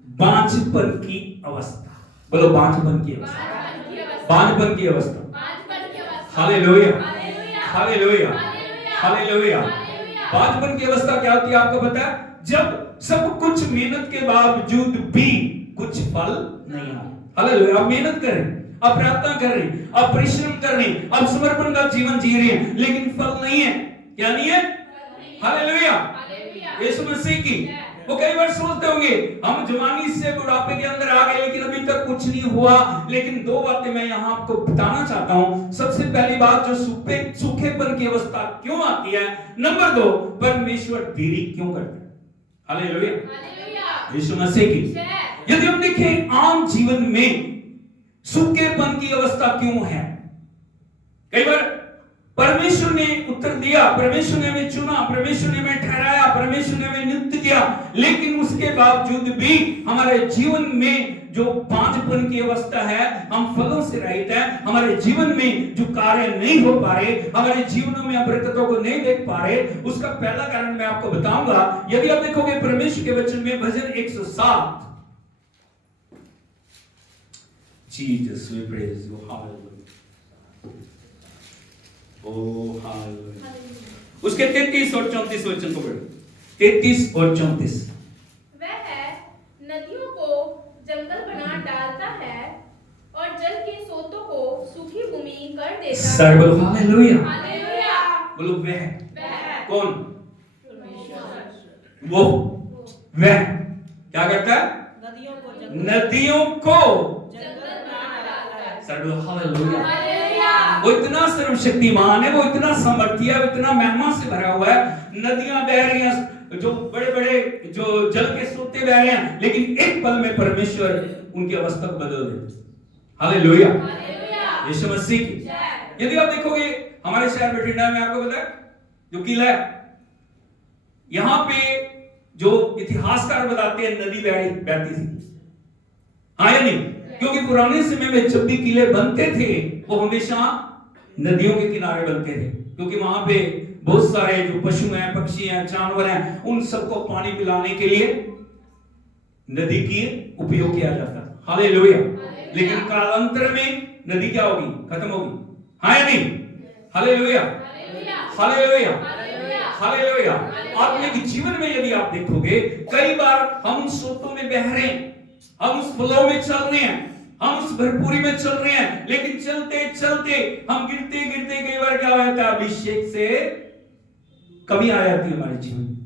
बांझपन की अवस्था। बोलो बांझपन की अवस्था। बांझपन की अवस्था। Hallelujah, hallelujah, hallelujah. बांझपन की अवस्था क्या होती है आपको पता है? जब सब कुछ मेहनत के बावजूद भी कुछ फल नहीं आया। हालेलुया। आप मेहनत कर रहे हैं, आप प्रार्थना कर रहे हैं, आप परिश्रम कर रहे हैं, आप समर्पण का जीवन जी रहे हैं, लेकिन फल नहीं है। क्या नहीं है? हालेलुया, यीशु मसीह की। वो कई बार सोचते होंगे हम जवानी से बुढ़ापे के अंदर आ गए लेकिन अभी तक कुछ नहीं हुआ। लेकिन दो बातें मैं यहाँ आपको बताना चाहता हूँ। सबसे पहली बात, जो सूखेपन की अवस्था क्यों आती है। नंबर 2, परमेश्वर देरी क्यों करता है। हालेलुया, यीशु मसीह की। यदि हम देखें आम जीवन में सूखेपन की अवस्था क्यों है। कई बार परमेश्वर ने उत्तर दिया, परमेश्वर ने हमें चुना, परमेश्वर ने हमें ठहराया, परमेश्वर ने हमें नियुक्त किया, लेकिन उसके बावजूद भी हमारे जीवन में जो बांझपन की अवस्था है, हम फलों से रहित हैं, हमारे जीवन में जो कार्य नहीं हो पा रहे, हमारे जीवनों में हम बरकतों को नहीं देख पा रहे, उसका पहला कारण मैं आपको बताऊंगा। यदि आप देखोगे परमेश्वर के वचन में भजन 107, Jesus we praise you, hallelujah, oh hallelujah. उसके 33 और 34 वचन को पढ़ो। 33 और 34। वह नदियों को जंगल बना डालता है और जल के सोतों को सूखी भूमि कर देता है। सर बोलो हालेलुया। हालेलुया। बोलो वह कौन? परमेश्वर। वो वह क्या करता है? नदियों को जंगल बना डालता है। सर बोलो हालेलुया। हालेलुया। वो इतना सर्वशक्तिमान है, वो इतना समर्थी है, वो इतना महिमा से भरा हुआ है। नदियां बह रही हैं, जो बड़े बड़े जो जल के सोते बह रहे हैं, लेकिन एक पल में परमेश्वर उनकी अवस्था को बदल देता। हालेलुया, यीशु मसीह की। यदि आप देखोगे हमारे शहर बठिंडा में, आपको पता है जो किला है, यहां पे जो इतिहासकार बताते हैं नदी बहती थी। हाँ या नहीं? क्योंकि पुराने समय में जब भी किले बनते थे वो हमेशा नदियों के किनारे बनते थे, क्योंकि वहां पे बहुत सारे जो पशु हैं, पक्षी हैं, जानवर हैं, उन सबको पानी पिलाने के लिए नदी की उपयोग किया जाता है। हालेलुया। लेकिन कालांतर में नदी क्या होगी? खत्म होगी। हाँ या नहीं? Hallelujah, hallelujah, hallelujah. आत्मिक जीवन में यदि आप देखोगे, कई बार हम उन स्रोतों में बह रहे हैं, हम उस फ्लो में चल रहे हैं, हम उस भरपूरी में चल रहे हैं, लेकिन चलते चलते हम गिरते गिरते कई बार क्या होता है? अभिषेक से कमी आ जाती है हमारे जीवन में।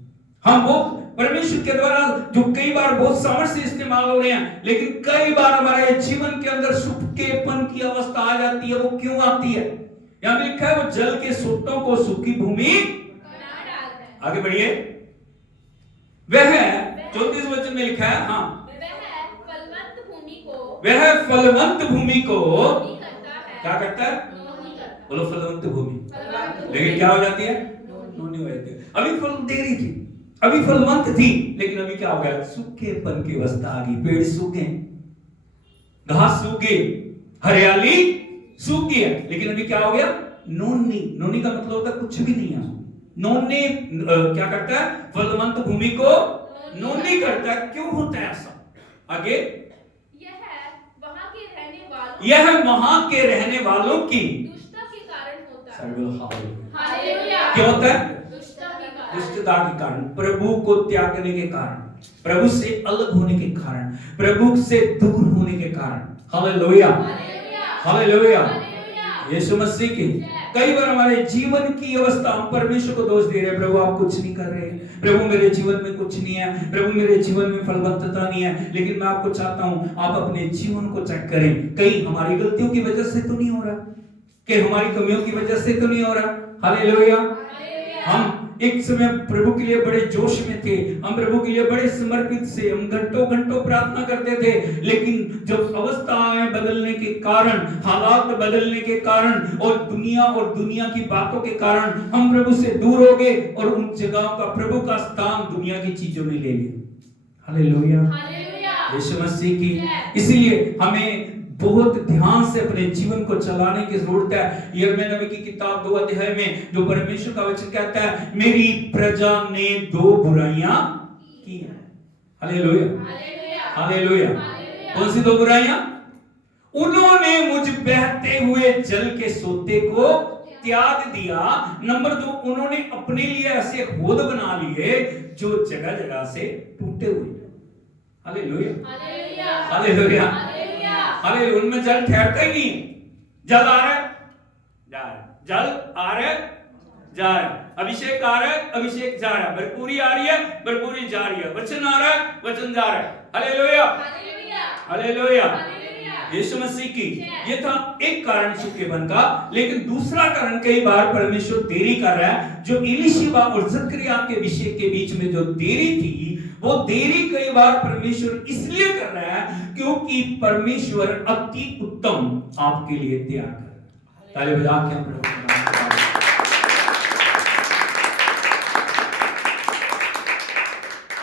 हम वो परमेश्वर के द्वारा जो कई बार बहुत सामर्थ्य से इस्तेमाल हो रहे हैं, लेकिन कई बार हमारे जीवन के अंदर सूखेपन की अवस्था आ जाती है। वो क्यों आती है? यहां पे लिखा है वो जल के सोतों को सूखी भूमि। आगे बढ़िए। वह 34 वचन में लिखा है, हाँ, वह फलवंत भूमि को क्या करता है? बोलो फलवंत भूमि। लेकिन क्या हो जाती है? नोनी हो जाती है। अभी फल दे रही थी, अभी फलवंत थी, लेकिन अभी क्या हो गया? सूखेपन की अवस्था आ गई। पेड़ सूखे, घास सूख गई, हरियाली सूख गई है, लेकिन अभी क्या हो गया? नोनी। नोनी का मतलब होता है कुछ भी नहीं है। नोनी क्या करता है? फलवंत भूमि को नोनी करता है। क्यों होता है ऐसा? आगे, यह वहां के रहने वालों की दुष्टता के कारण होता है। हालेलुया। क्यों होता है? दुष्टता के कारण, प्रभु को त्यागने के कारण, प्रभु से अलग होने के कारण, प्रभु से दूर होने के कारण। हालेलुया, हालेलुया, यीशु मसीह की। कई बार हमारे जीवन की अवस्था हम परमेश्वर को दोष दे रहे हैं, प्रभु आप कुछ नहीं कर रहे, प्रभु मेरे जीवन में कुछ नहीं है, प्रभु मेरे जीवन में फलवत्ता नहीं है। लेकिन मैं आपको चाहता हूं आप अपने जीवन को चेक करें। कहीं हमारी गलतियों की वजह से तो नहीं हो रहा, कि हमारी कमियों की वजह से तो नहीं हो रहा। हालेलुया। हम एक समय प्रभु के लिए बड़े जोश में थे, हम प्रभु के लिए बड़े समर्पित से, हम घंटों घंटों प्रार्थना करते थे, लेकिन जब अवस्थाएं बदलने के कारण, हालात बदलने के कारण और दुनिया की बातों के कारण हम प्रभु से दूर हो गए और उन जगहों का, प्रभु का स्थान दुनिया की चीजों में ले लिया। हालेलुया, यीशु मसीह की। इसलिए हमें बहुत ध्यान से अपने जीवन को चलाने की जरूरत है। यिर्मयाह नबी की किताब 2 अध्याय में जो परमेश्वर का वचन कहता है, मेरी प्रजा ने 2 बुराइयां की हैं। Hallelujah, hallelujah. कौन सी 2 बुराइयां? उन्होंने मुझ बहते हुए जल के सोते को त्याग दिया। नंबर 2, उन्होंने अपने लिए ऐसे होद बना लिए जो जगह जगह से टूटे हुए। Hallelujah, hallelujah, hallelujah, hallelujah. Hallelujah. उनमें जल ठहरता ही नहीं। जल आ रहा है, जा रहा है, जल आ रहा है, जा रहा है, अभिषेक आ रहा है, अभिषेक जा रहा है, भरपूरी आ रही है, भरपूरी जा रही है, वचन आ रहा है, वचन जा रहा है। Hallelujah, hallelujah, hallelujah. Hallelujah. Yeshu Masih की ये था एक कारण सूखेपन का। लेकिन दूसरा कारण कई बार परमेश्वर देरी कर रहा है। जो इलीशिबा और जकरिया के विषय के बीच में जो देरी थी, वो देरी कई बार परमेश्वर इसलिए कर रहा है क्योंकि परमेश्वर अति उत्तम आपके लिए तैयार कर रहा है। ताली बजा के हम प्रभु का नाम गाएं।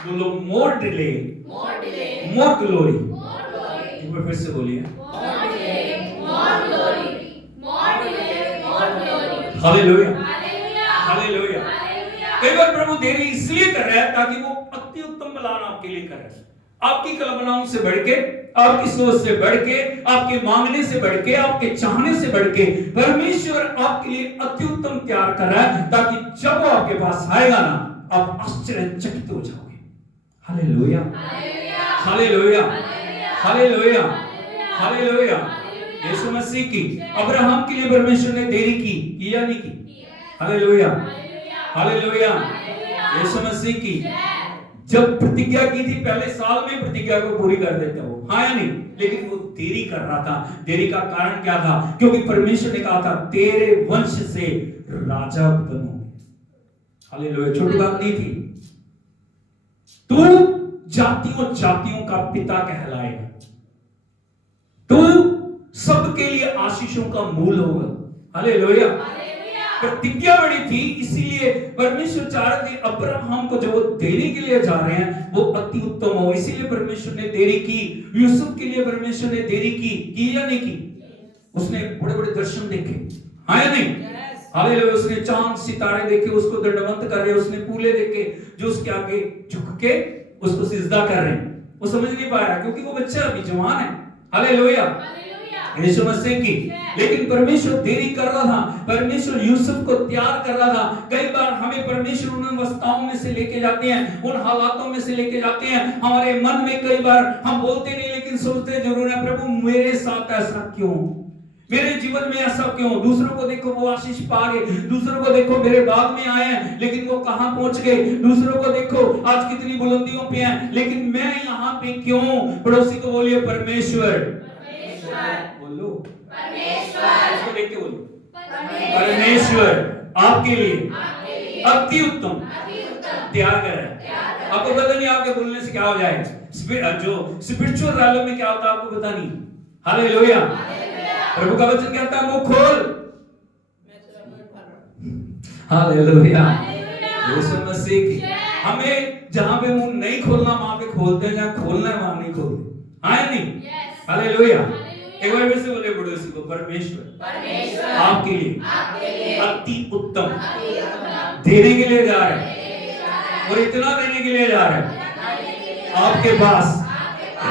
बोलो मोर डिले More delay, मोर ग्लोरी। more glory. एक बार फिर से बोलिए। More delay, more glory. More delay, more glory. Hallelujah, Hallelujah. Hallelujah. Hallelujah. कई बार प्रभु देरी इसलिए कर रहा है ताकि वो अति उत्तम प्लान आपके लिए कर रहा है। आपकी कल्पनाओं से बढ़ के, आपकी सोच से बढ़ के, आपके मांगने से बढ़ के, आपके चाहने से बढ़ के परमेश्वर आपके लिए अति उत्तम तैयार कर रहा है ताकि जब वो आपके पास आएगा ना, आप आश्चर्यचकित हो जाओगे। Hallelujah, Hallelujah. Hallelujah, Hallelujah. Hallelujah, Hallelujah. Hallelujah. Hallelujah. यीशु मसीह की अब्राहम के लिए परमेश्वर ने देरी की या नहीं की? Hallelujah, Hallelujah. हालेलुया। Hallelujah. यीशु मसीह की Yes. जब प्रतिज्ञा की थी, पहले साल में प्रतिज्ञा को पूरी कर देता वो, हाँ या नहीं? लेकिन वो देरी कर रहा था। देरी का कारण क्या था? क्योंकि परमेश्वर ने कहा था तेरे वंश से राजा उत्पन्न होंगे। हालेलुया, छोटी बात नहीं थी। तू जातियों जातियों का पिता कहलाएगा, तू सबके लिए आशीषों का मूल होगा। हालेलुया। Hallelujah. प्रतिज्ञा बड़ी थी, इसीलिए परमेश्वर चाह रहे थे अब्राहम को जो वो देने के लिए जा रहे हैं वो अति उत्तम हो। इसीलिए परमेश्वर ने देरी की। यूसुफ के लिए परमेश्वर ने देरी की या नहीं की? उसने बड़े बड़े दर्शन देखे, हाँ या नहीं? हालेलुया। उसने चांद सितारे देखे, उसको दंडवत कर रहे, उसने पूले देखे जो उसके आगे झुक के उसको सिजदा कर रहे हैं। वो समझ नहीं पाया क्योंकि वो बच्चा अभी जवान है। Hallelujah, Hallelujah. यीशु मसीह की। लेकिन परमेश्वर देरी कर रहा था, परमेश्वर यूसुफ को तैयार कर रहा था। कई बार हमें परमेश्वर उन अवस्थाओं में से लेके जाते हैं, उन हालातों में से लेके जाते हैं। हमारे मन में कई बार हम बोलते नहीं लेकिन सोचते जरूर है, प्रभु मेरे साथ ऐसा क्यों, मेरे जीवन में ऐसा क्यों? दूसरों को देखो वो आशीष पा गए, दूसरों को देखो मेरे बाद में आए हैं लेकिन वो कहां पहुंच गए, दूसरों को देखो आज कितनी बुलंदियों पे हैं लेकिन मैं यहां पे क्यों? पड़ोसी को बोलिए परमेश्वर, बोलो परमेश्वर, इसको देख के बोलो परमेश्वर, परमेश्वर आपके लिए अति उत्तम तैयार कर रहा है। आपको पता नहीं आपके बोलने से क्या हो जाएगा, जो स्पिरिचुअल रैलो में क्या होता है आपको पता नहीं। हालेलुया। प्रभु का वचन कहता है मुंह खोल। हालेलुया, यीशु मसीह की। हमें जहां पे मुंह नहीं खोलना वहां पे खोलते हैं, जहां खोलना है वहां नहीं खोलते, हाँ या नहीं? हालेलुया। एक बार फिर से बोले पड़ोसी को परमेश्वर आपके लिए अति उत्तम देने के लिए जा रहे हैं और इतना देने के लिए जा रहे हैं आपके पास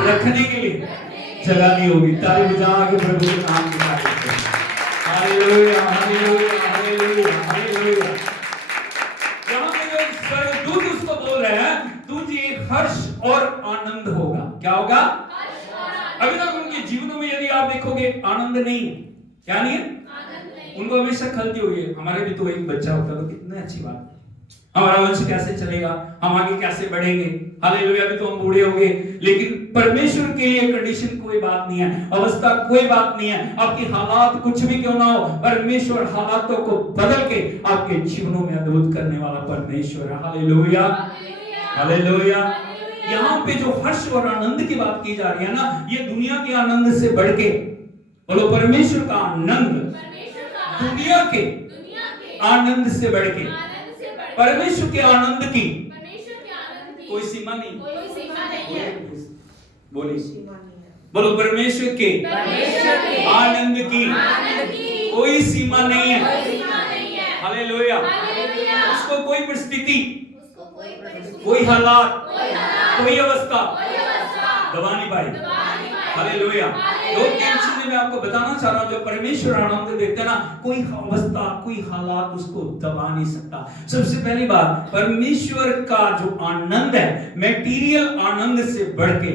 रखने के लिए जगह नहीं होगी। ताली बजा के प्रभु के नाम की तारीफ करें। Hallelujah, hallelujah, hallelujah, hallelujah. यहाँ पे जो स्वर्गदूत उसको बोल रहे हैं तुझे हर्ष और आनंद होगा। क्या होगा? अभी तक उनके जीवनों में यदि आप देखोगे आनंद नहीं है। क्या नहीं है? उनको हमेशा खलती हुई है। हमारे भी तो एक बच्चा होता तो कितनी अच्छी बात, हमारा वंश कैसे चलेगा, हम आगे कैसे बढ़ेंगे। हालेलुया। अभी तो हम बूढ़े हो गए लेकिन परमेश्वर के लिए कंडीशन कोई बात नहीं है, अवस्था कोई बात नहीं है। आपकी हालात कुछ भी क्यों ना हो, परमेश्वर हालातों को बदल के आपके जीवनों में अद्भुत करने वाला परमेश्वर है। Hallelujah, hallelujah. यहाँ पे जो हर्ष और आनंद की बात की जा रही है ना, ये दुनिया के आनंद से बढ़ के, बोलो परमेश्वर का आनंद दुनिया के आनंद से बढ़ के, परमेश्वर के आनंद की कोई सीमा नहीं। बोलिए, बोलो परमेश्वर के आनंद की कोई सीमा नहीं है। हालेलुया। उसको कोई परिस्थिति, कोई हालात, कोई अवस्था दबा नहीं पाई। हालेलुया। दो तीन चीजें मैं आपको बताना चाह रहा हूं। जो परमेश्वर आनंद देता है ना, कोई अवस्था, कोई हालात उसको दबा नहीं सकता। सबसे पहली बात, परमेश्वर का जो आनंद है, मटेरियल आनंद से बढ़ के,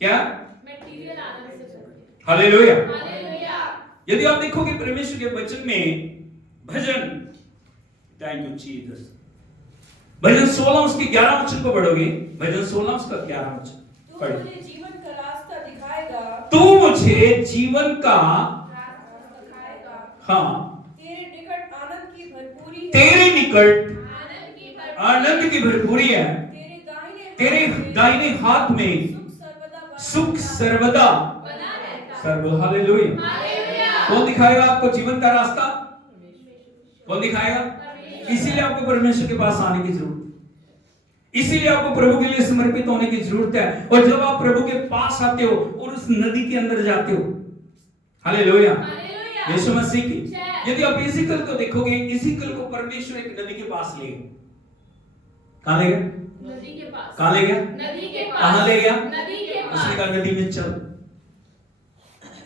क्या? मटेरियल आनंद से बढ़ के। हालेलुया। हालेलुया। यदि आप देखोगे परमेश्वर के वचन में, भजन, थैंक यू जीसस, भजन 16 उसके 11 वचन को पढ़ोगे, भजन 16 उसका 11 वचन तू मुझे जीवन का रास्ता दिखाएगा, तू मुझे जीवन का, रास्ता दिखाएगा, हाँ, तेरे निकट आनंद की भरपूरी है, तेरे निकट आनंद की भरपूरी है, तेरे दाहिने हाथ में सुख सर्वदा बना रहता है। सर्व। हालेलुया। हालेलुया। कौन दिखाएगा आपको जीवन का रास्ता? कौन दिखाएगा? इसीलिए आपको परमेश्वर के पास आने की जरूरत है, इसीलिए आपको प्रभु के लिए समर्पित होने की जरूरत है। और जब आप प्रभु के पास आते हो और उस नदी के अंदर जाते हो, हालेलुया, हालेलुया। यीशु मसीह की, यदि आप इज़िकल को देखोगे, इज़िकल को परमेश्वर एक नदी के पास ले गए। कहां ले गए? नदी के पास। कहां ले गया? नदी के पास। कहां ले गया? नदी के पास। उसने कहा नदी में चल।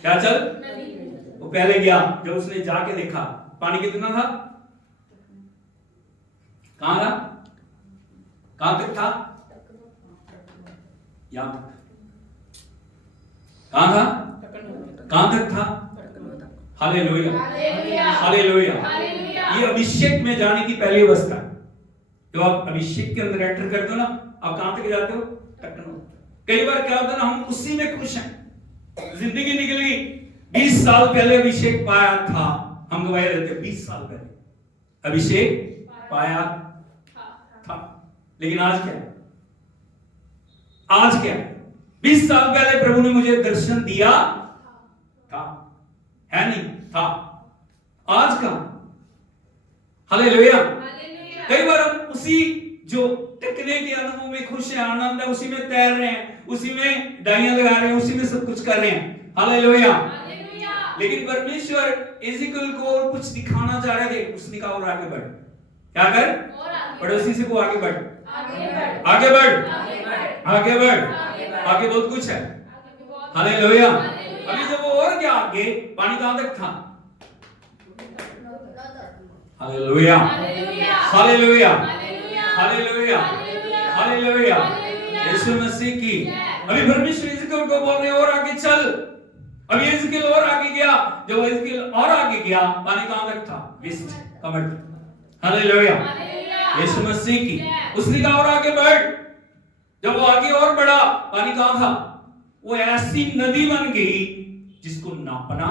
क्या चल? नदी में। वो पहले गया, जब उसने जाके देखा पानी कितना था, कहां था, कहां तक था, यहां तक, कहां था, कहां तक था। हालेलुया। हालेलुया। हालेलुया। हालेलुया। ये अभिषेक में जाने की पहली अवस्था है। जब आप अभिषेक के अंदर एंटर करते हो ना, आप कहां तक जाते हो? टकनो। कई बार क्या होता है ना, हम उसी में खुश हैं, जिंदगी निकल गई। 20 साल पहले अभिषेक पाया था, हम गवाए रहते 20 साल पहले अभिषेक पाया था, लेकिन आज क्या है? आज क्या है? 20 साल पहले प्रभु ने मुझे दर्शन दिया था, है नहीं था, आज का। हालेलुया। हालेलुया। कई बार हम उसी जो टिकने के अनुभव में खुश है, आनंद है, उसी में तैर रहे हैं, उसी में डाइयां लगा रहे हैं, उसी में सब कुछ कर रहे हैं। हालेलुया। हालेलुया। लेकिन परमेश्वर इज़िकल को कुछ दिखाना चाह रहे थे, उसने कहा और आगे बढ़। क्या कर? और आगे पड़ोसी से को आगे बढ़, आगे बढ़। आगे बढ़, आगे बढ़। आगे बढ़। आगे बढ़। आगे बहुत कुछ है। आगे बहुत। हालेलुया। हालेलुया। अभी जब वो और क्या आगे, पानी कहां तक था? Hallelujah. Hallelujah. Hallelujah. Hallelujah. Hallelujah. Hallelujah. Hallelujah. Hallelujah. Yeshu Masih की। अभी परमेश्वर इज़िकल को बोल रहे हैं और आगे चल। अभी इज़िकल और आगे गया, जब इज़िकल और आगे गया, पानी कहां तक था? वेस्ट, कमर। हालेलुया। हालेलुया। यीशु मसीह की। उसने कहा और आगे बढ़। जब वो आगे और बढ़ा, पानी कहां था? वो ऐसी नदी बन गई जिसको नापना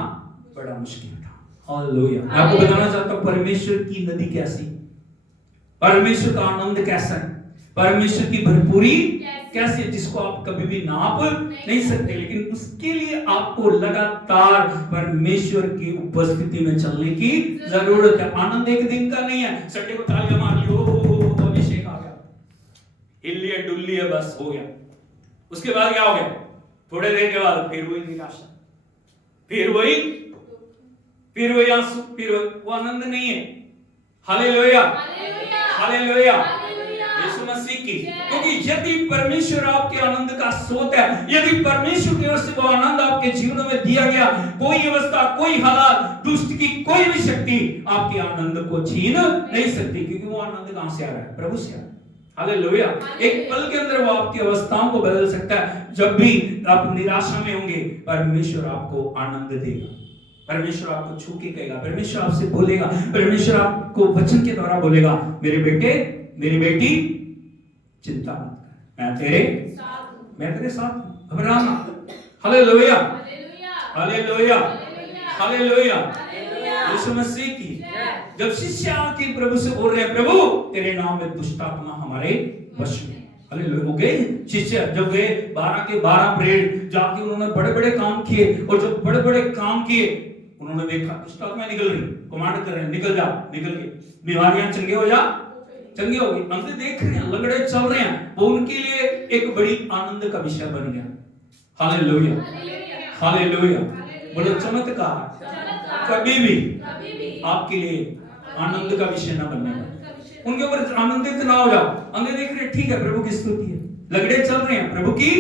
बड़ा मुश्किल था। हालेलुया। मैं आपको बताना चाहता हूं परमेश्वर की नदी कैसी, परमेश्वर का आनंद कैसा है, परमेश्वर की भरपूरी कैसे, जिसको आप कभी भी नाप नहीं सकते। लेकिन उसके लिए आपको लगातार परमेश्वर की उपस्थिति में चलने की जरूरत है। आनंद एक दिन का नहीं है, संडे को तालियां मार ली, ओ अभिषेक आ गया, हिल्ली है डुल्ली है, बस हो गया। उसके बाद क्या हो गया? थोड़े देर के बाद फिर वही निराशा, फिर वही आंसू, फिर वो आनंद नहीं है। हालेलुया। हालेलुया। यीशु मसीह की। क्योंकि यदि परमेश्वर आपके आनंद का स्रोत है, यदि परमेश्वर की ओर से वो आनंद आपके जीवन में दिया गया, कोई अवस्था, कोई हालात, दुष्ट की कोई भी शक्ति आपके आनंद को छीन नहीं सकती, क्योंकि वो आनंद कहां से आ रहा है? प्रभु से आ रहा है। हालेलुया। एक पल के अंदर वो आपकी अवस्थाओं को बदल सकता है। जब भी आप निराशा में होंगे, परमेश्वर आपको आनंद देगा, परमेश्वर आपको छू के कहेगा, परमेश्वर आपसे बोलेगा, परमेश्वर आपको वचन के द्वारा बोलेगा, मेरे बेटे, मेरी बेटी, चिंता मत कर, मैं तेरे साथ हूं, घबराना। Hallelujah. Hallelujah. Hallelujah. Yeshu Masih की। जब शिष्य आके प्रभु से बोल रहे हैं, प्रभु तेरे नाम में दुष्ट आत्मा हमारे वश में। हालेलुया। वो गए शिष्य, जब गए 12 के 12 प्रेरित, जाके उन्होंने बड़े बड़े काम किए, और जब बड़े बड़े काम किए, उन्होंने देखा दुष्ट आत्मा निकल रही, कमांड कर रहे हैं, निकल जा, निकल के, बीमारियां चंगे हो जा, चंगे हो गई, अंधे देख रहे हैं, लंगड़े चल रहे हैं। वो उनके लिए एक बड़ी आनंद का विषय बन गया। हालेलुया। हालेलुया। बोलो चमत्कार कभी भी आपके लिए आनंद का विषय ना बनने पाए। उनके ऊपर आनंदित ना हो जाओ। अंधे देख रहे हैं, ठीक है, प्रभु की स्तुति है, लंगड़े चल रहे हैं, प्रभु की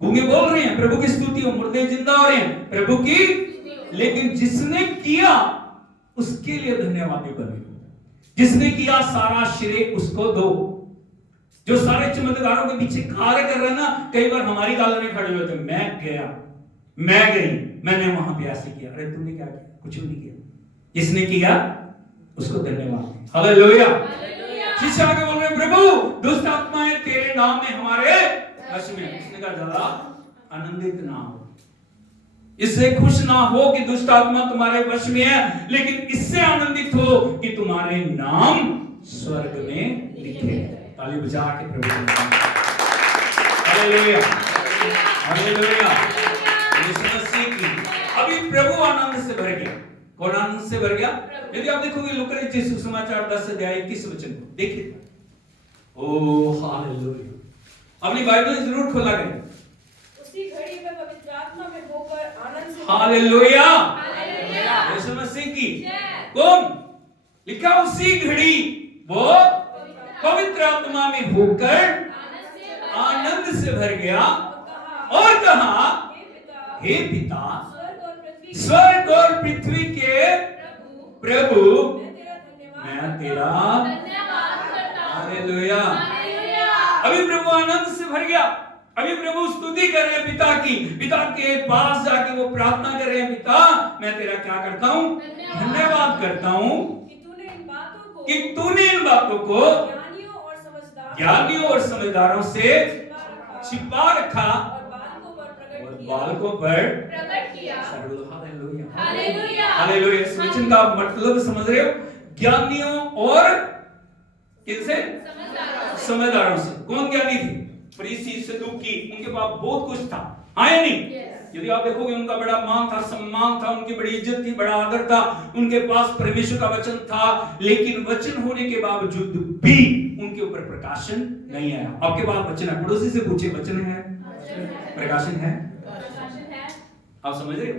गूंगे बोल रहे हैं प्रभु की स्तुति हो, मुर्दे जिंदा हो रहे हैं प्रभु की, लेकिन जिसने किया उसके लिए धन्यवादी बने। जिसने किया सारा श्रेय उसको दो। जो सारे चमत्कारों के पीछे कार्य कर रहे हैं ना, कई बार हमारी गाल में खड़े होते, मैं गया, मैं गई, मैंने वहां पे ऐसे किया। अरे तुमने क्या किया? कुछ भी नहीं किया। जिसने किया उसको धन्यवाद। हालेलुया। शिष्य आगे बोल रहे हैं, प्रभु दुष्ट आत्माएं तेरे नाम में हमारे वश में। उसने कहा ज्यादा आनंदित ना हो, इससे खुश ना हो कि दुष्ट आत्मा तुम्हारे वश में है, लेकिन इससे आनंदित हो कि तुम्हारे नाम स्वर्ग में लिखे। ताली बजा के प्रभु को हालेलुया, हालेलुया। यीशु मसीह की अभी प्रभु आनंद से भर गया। कौन आनंद से भर गया? यदि आप देखोगे लूका रचित सुसमाचार 10 अध्याय 21 वचन को देखिए। ओ हालेलुया। अपनी बाइबल जरूर खोला करें। उसी घड़ी में पवित्र आत्मा में होकर आनंद से हालेलुया, हालेलुया। यीशु मसीह की। कौन लिखा? उसी घड़ी वो पवित्र आत्मा में होकर आनंद से भर गया और कहा, हे पिता, स्वर्ग और पृथ्वी के प्रभु, मैं तेरा हालेलुया। अभी प्रभु आनंद से भर गया। अभी प्रभु स्तुति कर रहे हैं पिता की। पिता के पास जाके वो प्रार्थना कर रहे हैं, पिता मैं तेरा क्या करता हूँ? धन्यवाद करता हूँ कि तूने इन बातों को ज्ञानियों और समझदारों से छिपा रखा और बालकों पर प्रकट किया। Hallelujah, hallelujah. हालेलुया। इस वचन का मतलब समझ रहे हो? ज्ञानियों और किनसे? समझदारों से। कौन ज्ञानी थे? फरीसी, सदूकी। उनके पास बहुत कुछ था, हाँ या नहीं? यदि आप देखोगे उनका बड़ा मान था, सम्मान था, उनकी बड़ी इज्जत थी, बड़ा आदर था, उनके पास परमेश्वर का वचन था, लेकिन वचन होने के बावजूद भी उनके ऊपर प्रकाशन नहीं आया। आपके पास वचन है, पड़ोसी से पूछे वचन है, प्रकाशन है? आप समझ रहे हो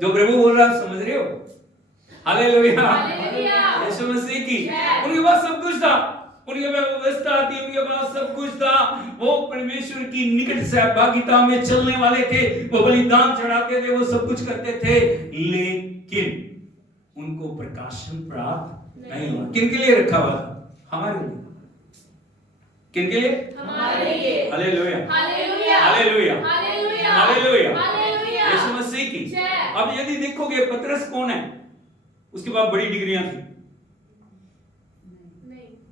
जो प्रभु बोल रहा है? आप समझ रहे हो? हालेलुया, यीशु मसीह की। उनके पास सब कुछ था, उनके पास व्यवस्था थी, उनके पास सब कुछ था। वो परमेश्वर की निकट सहभागिता में चलने वाले थे, वो बलिदान चढ़ाते थे, वो सब कुछ करते थे, लेकिन उनको प्रकाशन प्राप्त नहीं हुआ। किनके लिए रखा हुआ था? हमारे लिए। किनके लिए? हमारे लिए। Hallelujah, hallelujah, hallelujah, hallelujah, hallelujah, hallelujah. Yeshu Masih की। अब यदि देखोगे पतरस कौन है? उसके पास बड़ी डिग्रियां थी,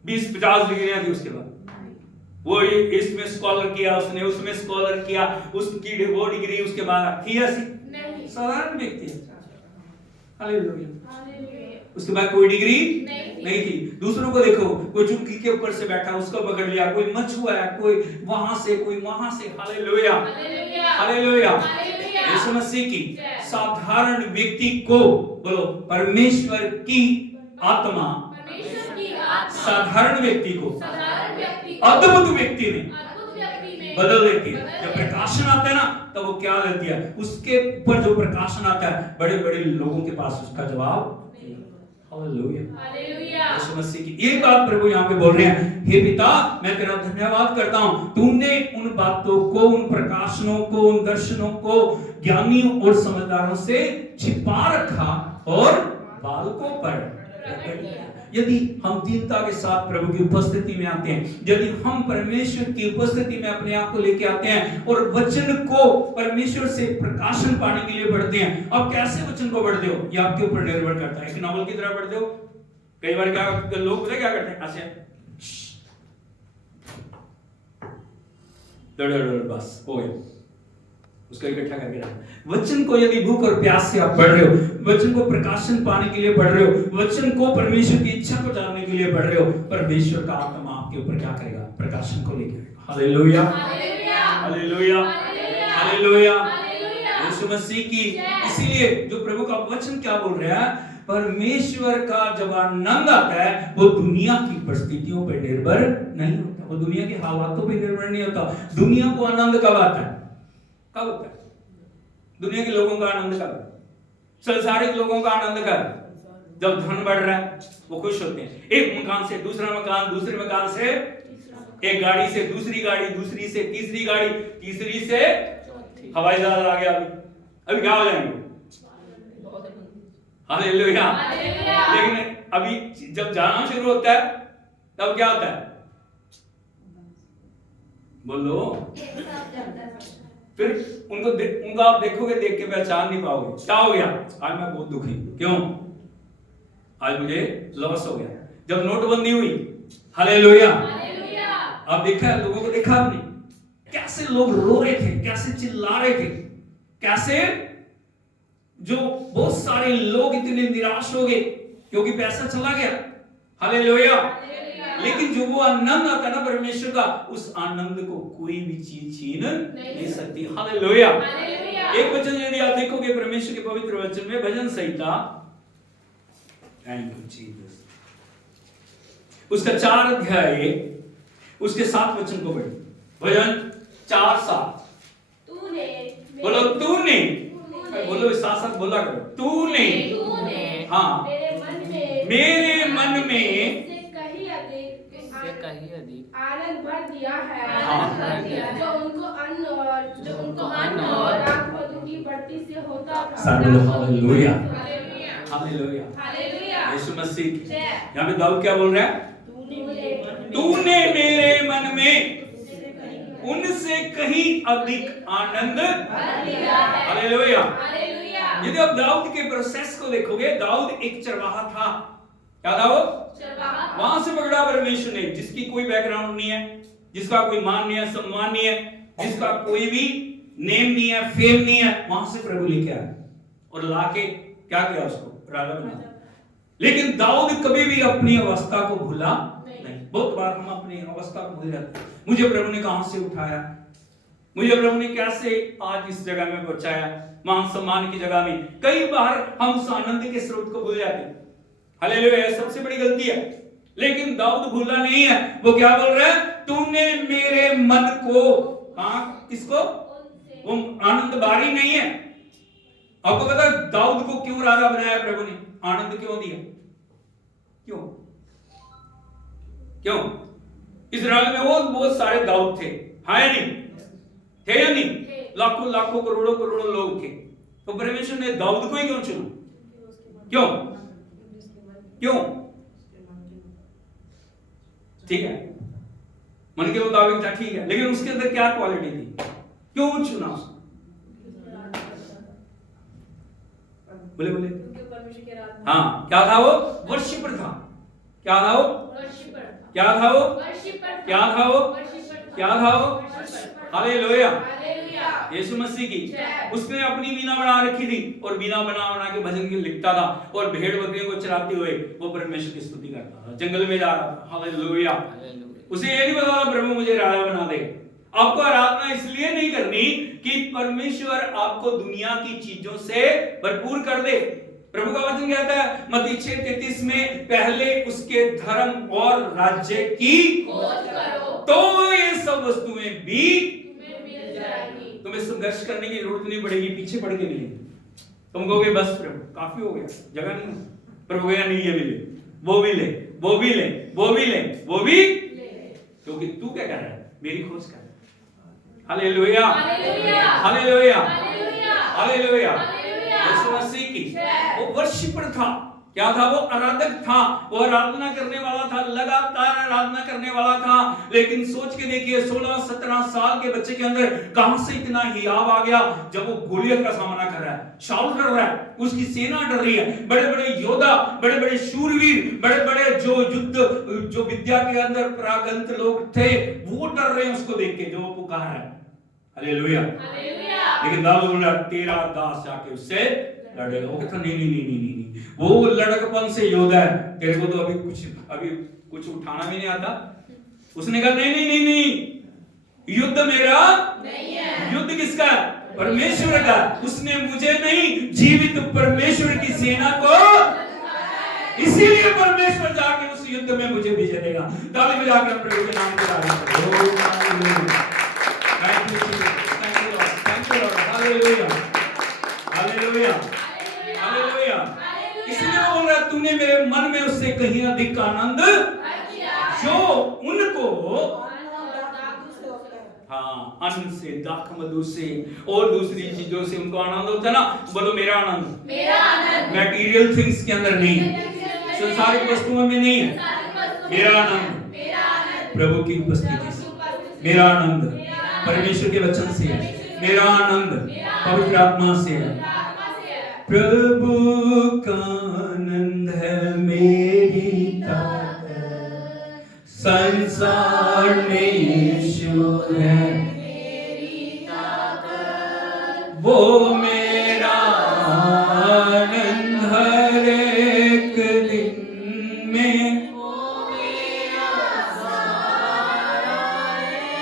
20-50 डिग्रियां थी उसके बाद। वो इसमें स्कॉलर किया उसने, उसमें स्कॉलर किया, उसकी वो डिग्री उसके बाद थी ऐसी? नहीं, साधारण व्यक्ति। हालेलुया। उसके बाद कोई डिग्री नहीं थी। दूसरों को देखो, कोई चुंकी के ऊपर से बैठा उसको पकड़ लिया, कोई मछुआ है, कोई वहां से, कोई वहां से। हालेलुया, हालेलुया, यीशु मसीह की। साधारण व्यक्ति को बोलो परमेश्वर की आत्मा साधारण व्यक्ति को अद्भुत व्यक्ति में बदल देती है। जब प्रकाशन आता है ना, तब वो क्या लेती है? उसके ऊपर जो प्रकाशन आता है, बड़े बड़े लोगों के पास उसका जवाब। हालेलुया, यीशु मसीह की। एक बात प्रभु यहाँ पे बोल रहे हैं, हे पिता मैं तेरा धन्यवाद करता हूँ, तूने उन बातों को, उन प्रकाशनों को, उन दर्शनों को ज्ञानियों और समझदारों से छिपा रखा और बालकों पर प्रकट किया। यदि हम दीनता के साथ प्रभु की उपस्थिति में आते हैं, यदि हम परमेश्वर की उपस्थिति में अपने आप को लेके आते हैं और वचन को परमेश्वर से प्रकाशन पाने के लिए बढ़ते हैं। अब कैसे वचन को बढ़ते हो, ये आपके ऊपर निर्भर करता है। एक नॉवल की तरह बढ़ते हो। कई बार क्या लोग पता क्या करते हैं? ऐसे बस हो गया, उसको इकट्ठा करके रखो। वचन को यदि भूख और प्यास से आप बढ़ रहे हो, वचन को प्रकाशन पाने के लिए बढ़ रहे हो, वचन को परमेश्वर की इच्छा को जानने के लिए बढ़ रहे हो, परमेश्वर का आत्मा आपके ऊपर क्या करेगा? प्रकाशन को लेकर आएगा। Hallelujah, hallelujah, hallelujah, Yeshu Masih की। इसीलिए जो प्रभु का वचन क्या बोल रहा है, परमेश्वर का जब आनंद आता है वो दुनिया की परिस्थितियों पर निर्भर नहीं होता, वो दुनिया के हालातों पर निर्भर नहीं होता। दुनिया को आनंद कब आता है? कब होता है? दुनिया के लोगों का आनंद कब? संसारिक लोगों का आनंद कब? जब धन बढ़ रहा है वो खुश होते हैं, एक मकान से दूसरा मकान, दूसरे मकान से एक गाड़ी से दूसरी गाड़ी, दूसरी से तीसरी गाड़ी, तीसरी से हवाई जहाज आ गया। अभी क्या हो जाएंगे? हालेलुया। लेकिन अभी जब जाना शुरू होता है तब क्या होता है? बोलो। फिर उनको आप देखोगे, देख के पहचान नहीं पाओगे। क्या हो गया? आज मैं बहुत दुखी। क्यों? आज मुझे लॉस हो गया। जब नोटबंदी हुई, हालेलुया, आप देखा, लोगों को देखा आपने कैसे लोग रो रहे थे, कैसे चिल्ला रहे थे, कैसे जो बहुत सारे लोग इतने निराश हो गए क्योंकि पैसा चला गया। हालेलुया। लेकिन जो वो आनंद आता है ना परमेश्वर का, उस आनंद को कोई भी चीज छीन नहीं सकती। हालेलुया। एक वचन यदि आप देखोगे परमेश्वर के पवित्र वचन में, भजन संहिता, थैंक यू जीसस, उसका 4 अध्याय उसके 7 वचन को पढ़े। भजन 4:7। बोलो तूने, बोलो साथ साथ बोला करो, तूने हाँ मेरे मन में कहीं अधिक आनंद भर दिया है, हाँ। जो उनको अन्न और दाखमधु की बढ़ती से होता था। हालेलुया। हालेलुया। हालेलुया। यीशु मसीह। जय। यहाँ पे दाऊद क्या बोल रहा है? तूने मेरे मन में उनसे कहीं अधिक आनंद भर दिया है। हालेलुया। हालेलुया। यदि आप दाऊद के प्रोसेस को देखोगे, दाऊद एक चरवाहा था। क्या था वो? चरवाहा। वहां से पकड़ा परमेश्वर ने, जिसकी कोई बैकग्राउंड नहीं है, जिसका कोई मान नहीं है, सम्मान नहीं है, जिसका कोई भी नेम नहीं है, फेम नहीं है, वहां से प्रभु लेके आया और लाके क्या किया? उसको राजा बना। लेकिन दाऊद कभी भी अपनी अवस्था को भूला नहीं। बहुत बार हम अपनी अवस्था को भूल जाते हैं। मुझे प्रभु ने कहां से उठाया, मुझे प्रभु ने कैसे आज इस जगह में पहुंचाया, मान सम्मान की जगह में। कई बार हम उस आनंद के स्रोत को भूल जाते हैं। हालेलुया। सबसे बड़ी गलती है। लेकिन दाऊद भूला नहीं है। वो क्या बोल रहा है? तूने मेरे मन को, हाँ किसको? वो आनंद बारी नहीं है। आपको पता है दाऊद को क्यों राजा बनाया प्रभु ने? आनंद क्यों दिया? क्यों? क्यों? इस्राएल में वो बहुत सारे दाऊद थे, हाँ या नहीं? थे या नहीं? लाखों लाखों करोड़ों करोड़ों लोग थे। तो परमेश्वर ने दाऊद को ही क्यों चुना? क्यों? क्यों? ठीक है, मन के मुताबिक था, ठीक है, लेकिन उसके अंदर क्या क्वालिटी थी? क्यों चुना उसको? बोले बोले। हाँ, क्या था वो? वर्शिपर था। क्या था वो? क्या था वो? क्या था वो? क्या था वो? हालेलुया। यीशु मसीह की। उसने अपनी बीना बना रखी थी और बीना बना बना के भजन की लिखता था और भेड़ बकरियों को चराते हुए वो परमेश्वर की स्तुति करता था। जंगल में जा रहा था। हालेलुया। उसे ये नहीं पता था प्रभु मुझे राजा बना दे। आपको आराधना इसलिए नहीं करनी कि परमेश्वर आपको दुनिया की चीजों से भरपूर कर दे। प्रभु का वचन कहता है मत्ती 6:33 में, पहले उसके धर्म और राज्य की खोज करो तो ये सब वस्तुएं भी तुम्हें मिल जाएंगी। तुम्हें संघर्ष करने की जरूरत नहीं पड़ेगी, पीछे पड़ के मिलेगी। तुम कहोगे बस प्रभु काफी हो गया, जगह नहीं है। प्रभु कहेगा नहीं, ये भी ले, वो भी ले, वो भी ले, वो भी ले, वो भी ले, क्योंकि तू क्या कर रहा है? मेरी खोज कर। Hallelujah. Hallelujah. Hallelujah. Hallelujah. Hallelujah. Hallelujah. Yeshu Masih की। वो वर्शिपर था। क्या था वो? आराधक था। वो आराधना करने वाला था, लगातार आराधना करने वाला था। लेकिन सोच के देखिए 16-17 साल के बच्चे के अंदर कहां से इतना हियाव आ गया जब वो गोलियत का सामना कर रहा है, शाऊल डर रहा है, उसकी सेना डर रही है, बड़े बड़े योद्धा, बड़े बड़े शूरवीर, बड़े बड़े जो युद्ध जो विद्या के अंदर प्रागंत लोग थे वो डर रहे हैं उसको देख के जो वो पुकार रहा है। हालेलुया। हालेलुया। लेकिन दाऊद बोला तेरा दास जाके उससे लड़ेगा। वो कहता नहीं नहीं नहीं नहीं नहीं, वो लड़कपन से योद्धा है, तेरे को तो अभी कुछ उठाना भी नहीं आता। उसने कहा नहीं नहीं नहीं नहीं, युद्ध मेरा नहीं है। युद्ध किसका? परमेश्वर का। उसने मुझे नहीं, जीवित परमेश्वर की सेना को, इसीलिए परमेश्वर जाके उस युद्ध में मुझे विजय देगा। ताली बजाकर प्रभु के नाम की तारीफ करो। Thank you Lord, thank you Lord. Hallelujah. Hallelujah. Hallelujah. इसलिए वो बोल रहा है तूने मेरे मन में उससे कहीं अधिक आनंद जो उनको अन्न से, दाख मधु से और दूसरी चीजों से उनको आनंद होता है ना। बोलो मेरा आनंद, मेरा आनंद मटेरियल थिंग्स के अंदर नहीं है, संसारिक वस्तुओं में नहीं है। मेरा आनंद मेरा आनंद प्रभु की उपस्थिति से, मेरा आनंद परमेश्वर के वचन से है, मेरा आनंद पवित्र आत्मा से है। प्रभु का आनंद है मेरी ताकत, संसार में यीशु है मेरी ताकत, वो मेरा आनंद हर एक दिन में, वो मेरा सहारा है,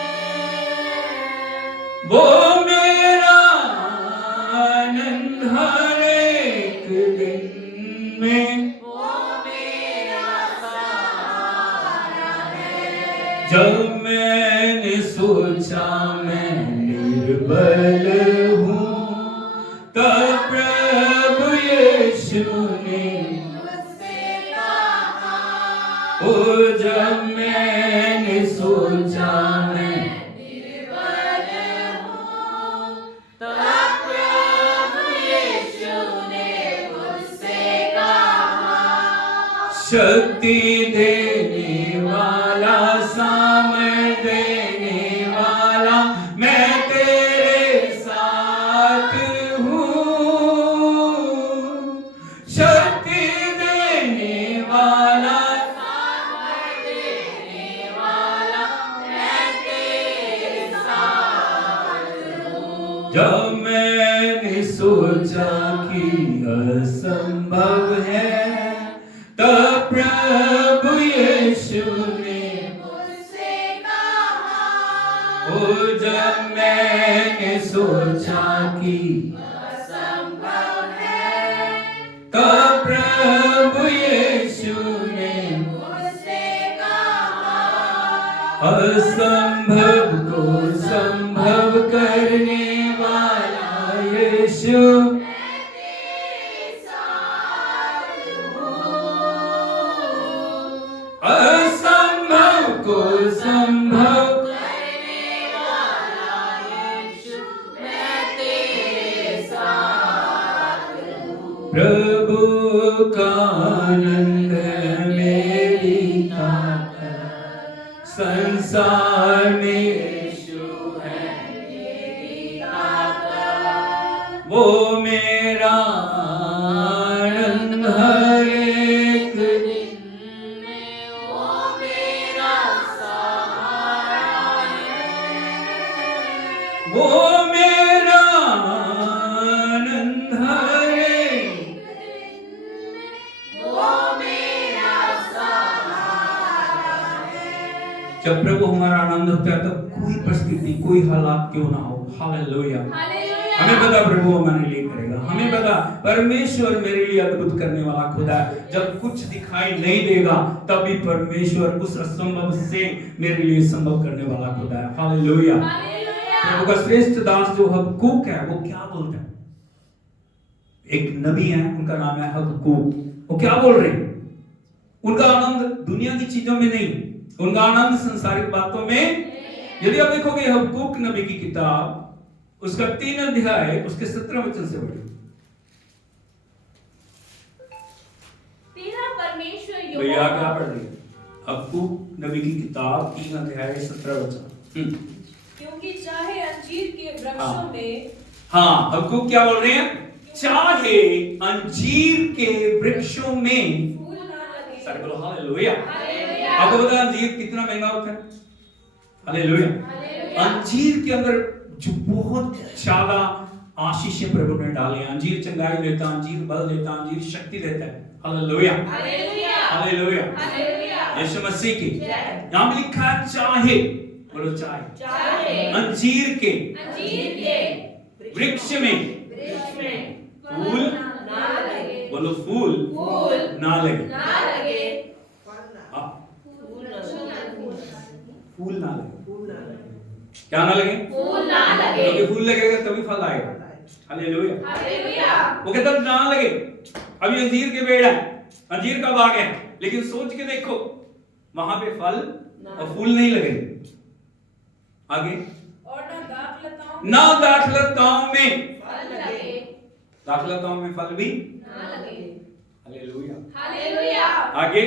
वो मेरा आनंद हर एक दिन में, वो मेरा सहारा है। जब मैंने सोचा मैं निर्बल हूँ, तब प्रभु यीशु ने मुझसे कहा, ओ जब मैंने सोचा मैं निर्बल हूँ, तब प्रभु यीशु ने मुझसे कहा, शक्ति देने वाला, सामर्थ देने वाला, मैं तेरे साथ हूँ। शक्ति देने वाला, सामर्थ देने वाला, मैं तेरे साथ हूँ। जब मैंने सोचा कि असंभव है, तब प्रभु यीशु ने मुझसे कहा, ओ जब मैंने सोचा कि असंभव है, तब प्रभु यीशु ने मुझसे कहा, असंभव को संभव करने वाला यीशु, मैं तेरे साथ हूँ। असंभव को संभव करने वाला यीशु, मैं तेरे साथ हूँ। प्रभु का आनंद है मेरी ताकत, संसार में यीशु है मेरी ताकत, वो मेरा आनंद हर एक दिन, में वो मेरा सहारा है, वो मेरा आनंद हर एक। वो मेरा सहारा है। जब प्रभु हमारा आनंद होता है तब कोई परिस्थिति, कोई हालात क्यों ना हो, हालेलुया। हालेलुया। हमें पता प्रभु हमारे लिए करेगा, हमें पता परमेश्वर मेरे लिए अद्भुत करने वाला खुदा है। जब कुछ दिखाई नहीं देगा तब भी परमेश्वर उस असंभव से मेरे लिए संभव करने वाला खुदा है, हालेलुया। हालेलुया। प्रभु का श्रेष्ठ दास जो हबक्कूक है वो क्या बोलता है? एक नबी है, उनका नाम है हबक्कूक। वो क्या बोल रहे हैं? उनका आनंद दुनिया की चीजों में नहीं, उनका आनंद संसारिक बातों में। यदि आप देखोगे हबक्कूक नबी की किताब, उसका 3 अध्याय उसके 17 वचन से पढ़िए। तेरा परमेश्वर भैया यहोवा क्या पढ़ रही है? हबक्कूक नबी की किताब 3 अध्याय 17 वचन। क्योंकि चाहे अंजीर के वृक्षों हाँ। में हाँ, हबक्कूक क्या बोल रहे हैं? चाहे अंजीर के वृक्षों में, फूल ना लगे, सारे बोलो हालेलुया। हालेलुया। आपको पता है अंजीर कितना महंगा होता है? हालेलुया। हालेलुया। अंजीर के अंदर जो बहुत ज्यादा आशीषें प्रभु ने डाली हैं। अंजीर चंगाई देता, अंजीर बल देता, अंजीर शक्ति देता है। Hallelujah, hallelujah. Hallelujah. Hallelujah. Yeshu Masih की जय। यहाँ पे लिखा है चाहे, बोलो चाहे, चाहे अंजीर के अंजीर के वृक्ष में वृक्ष में फूल ना लगे, बोलो फूल फूल ना लगे। ना लगे, हाँ, फूल ना फूल ना लगे। क्या ना लगे? फूल ना लगे। क्योंकि फूल लगेगा तभी फल आएगा। हालेलुया। हालेलुया। वो कहता है ना लगे। अभी अंजीर के पेड़ है, अंजीर का बाग है, लेकिन सोच के देखो वहां पे फल और फूल नहीं लगे। आगे और न ना दाखलताओं में फल लगे, दाखलताओं में फल भी ना लगे। हालेलुया। हालेलुया। आगे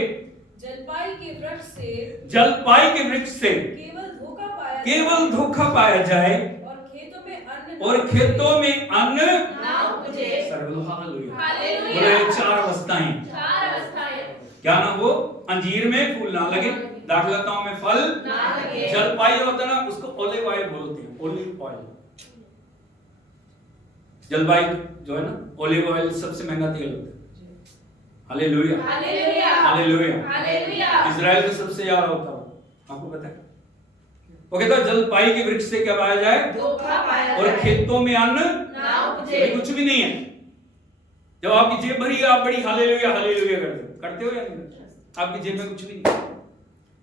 जलपाई के वृक्ष से जलपाई के वृक्ष से केवल धोखा पाया जाए और खेतों में अन्न ना उपजे। सर्व हालेलुया। हालेलुया। बोले चार अवस्थाएं, चार अवस्थाएं। क्या ना हो, अंजीर में फूल ना लगे, दाखलताओं में फल ना लगे। जलपाई होता ना, उसको ओलिव ऑयल बोलते हैं, ओलिव ऑयल। जलपाई जो है ना, ओलिव ऑयल सबसे महंगा तेल होता है। Hallelujah. Hallelujah. Hallelujah. Hallelujah. Israel में सबसे ज्यादा होता है, आपको पता है। वो कहता है जलपाई के वृक्ष से क्या पाया जाए, धोखा पाया और जाए। खेतों में अन्न ना उपजे। अभी कुछ भी नहीं है। जब आपकी जेब भरी है, आप बड़ी हालेलुया हालेलुया करते हो या नहीं? आपकी जेब में कुछ भी नहीं,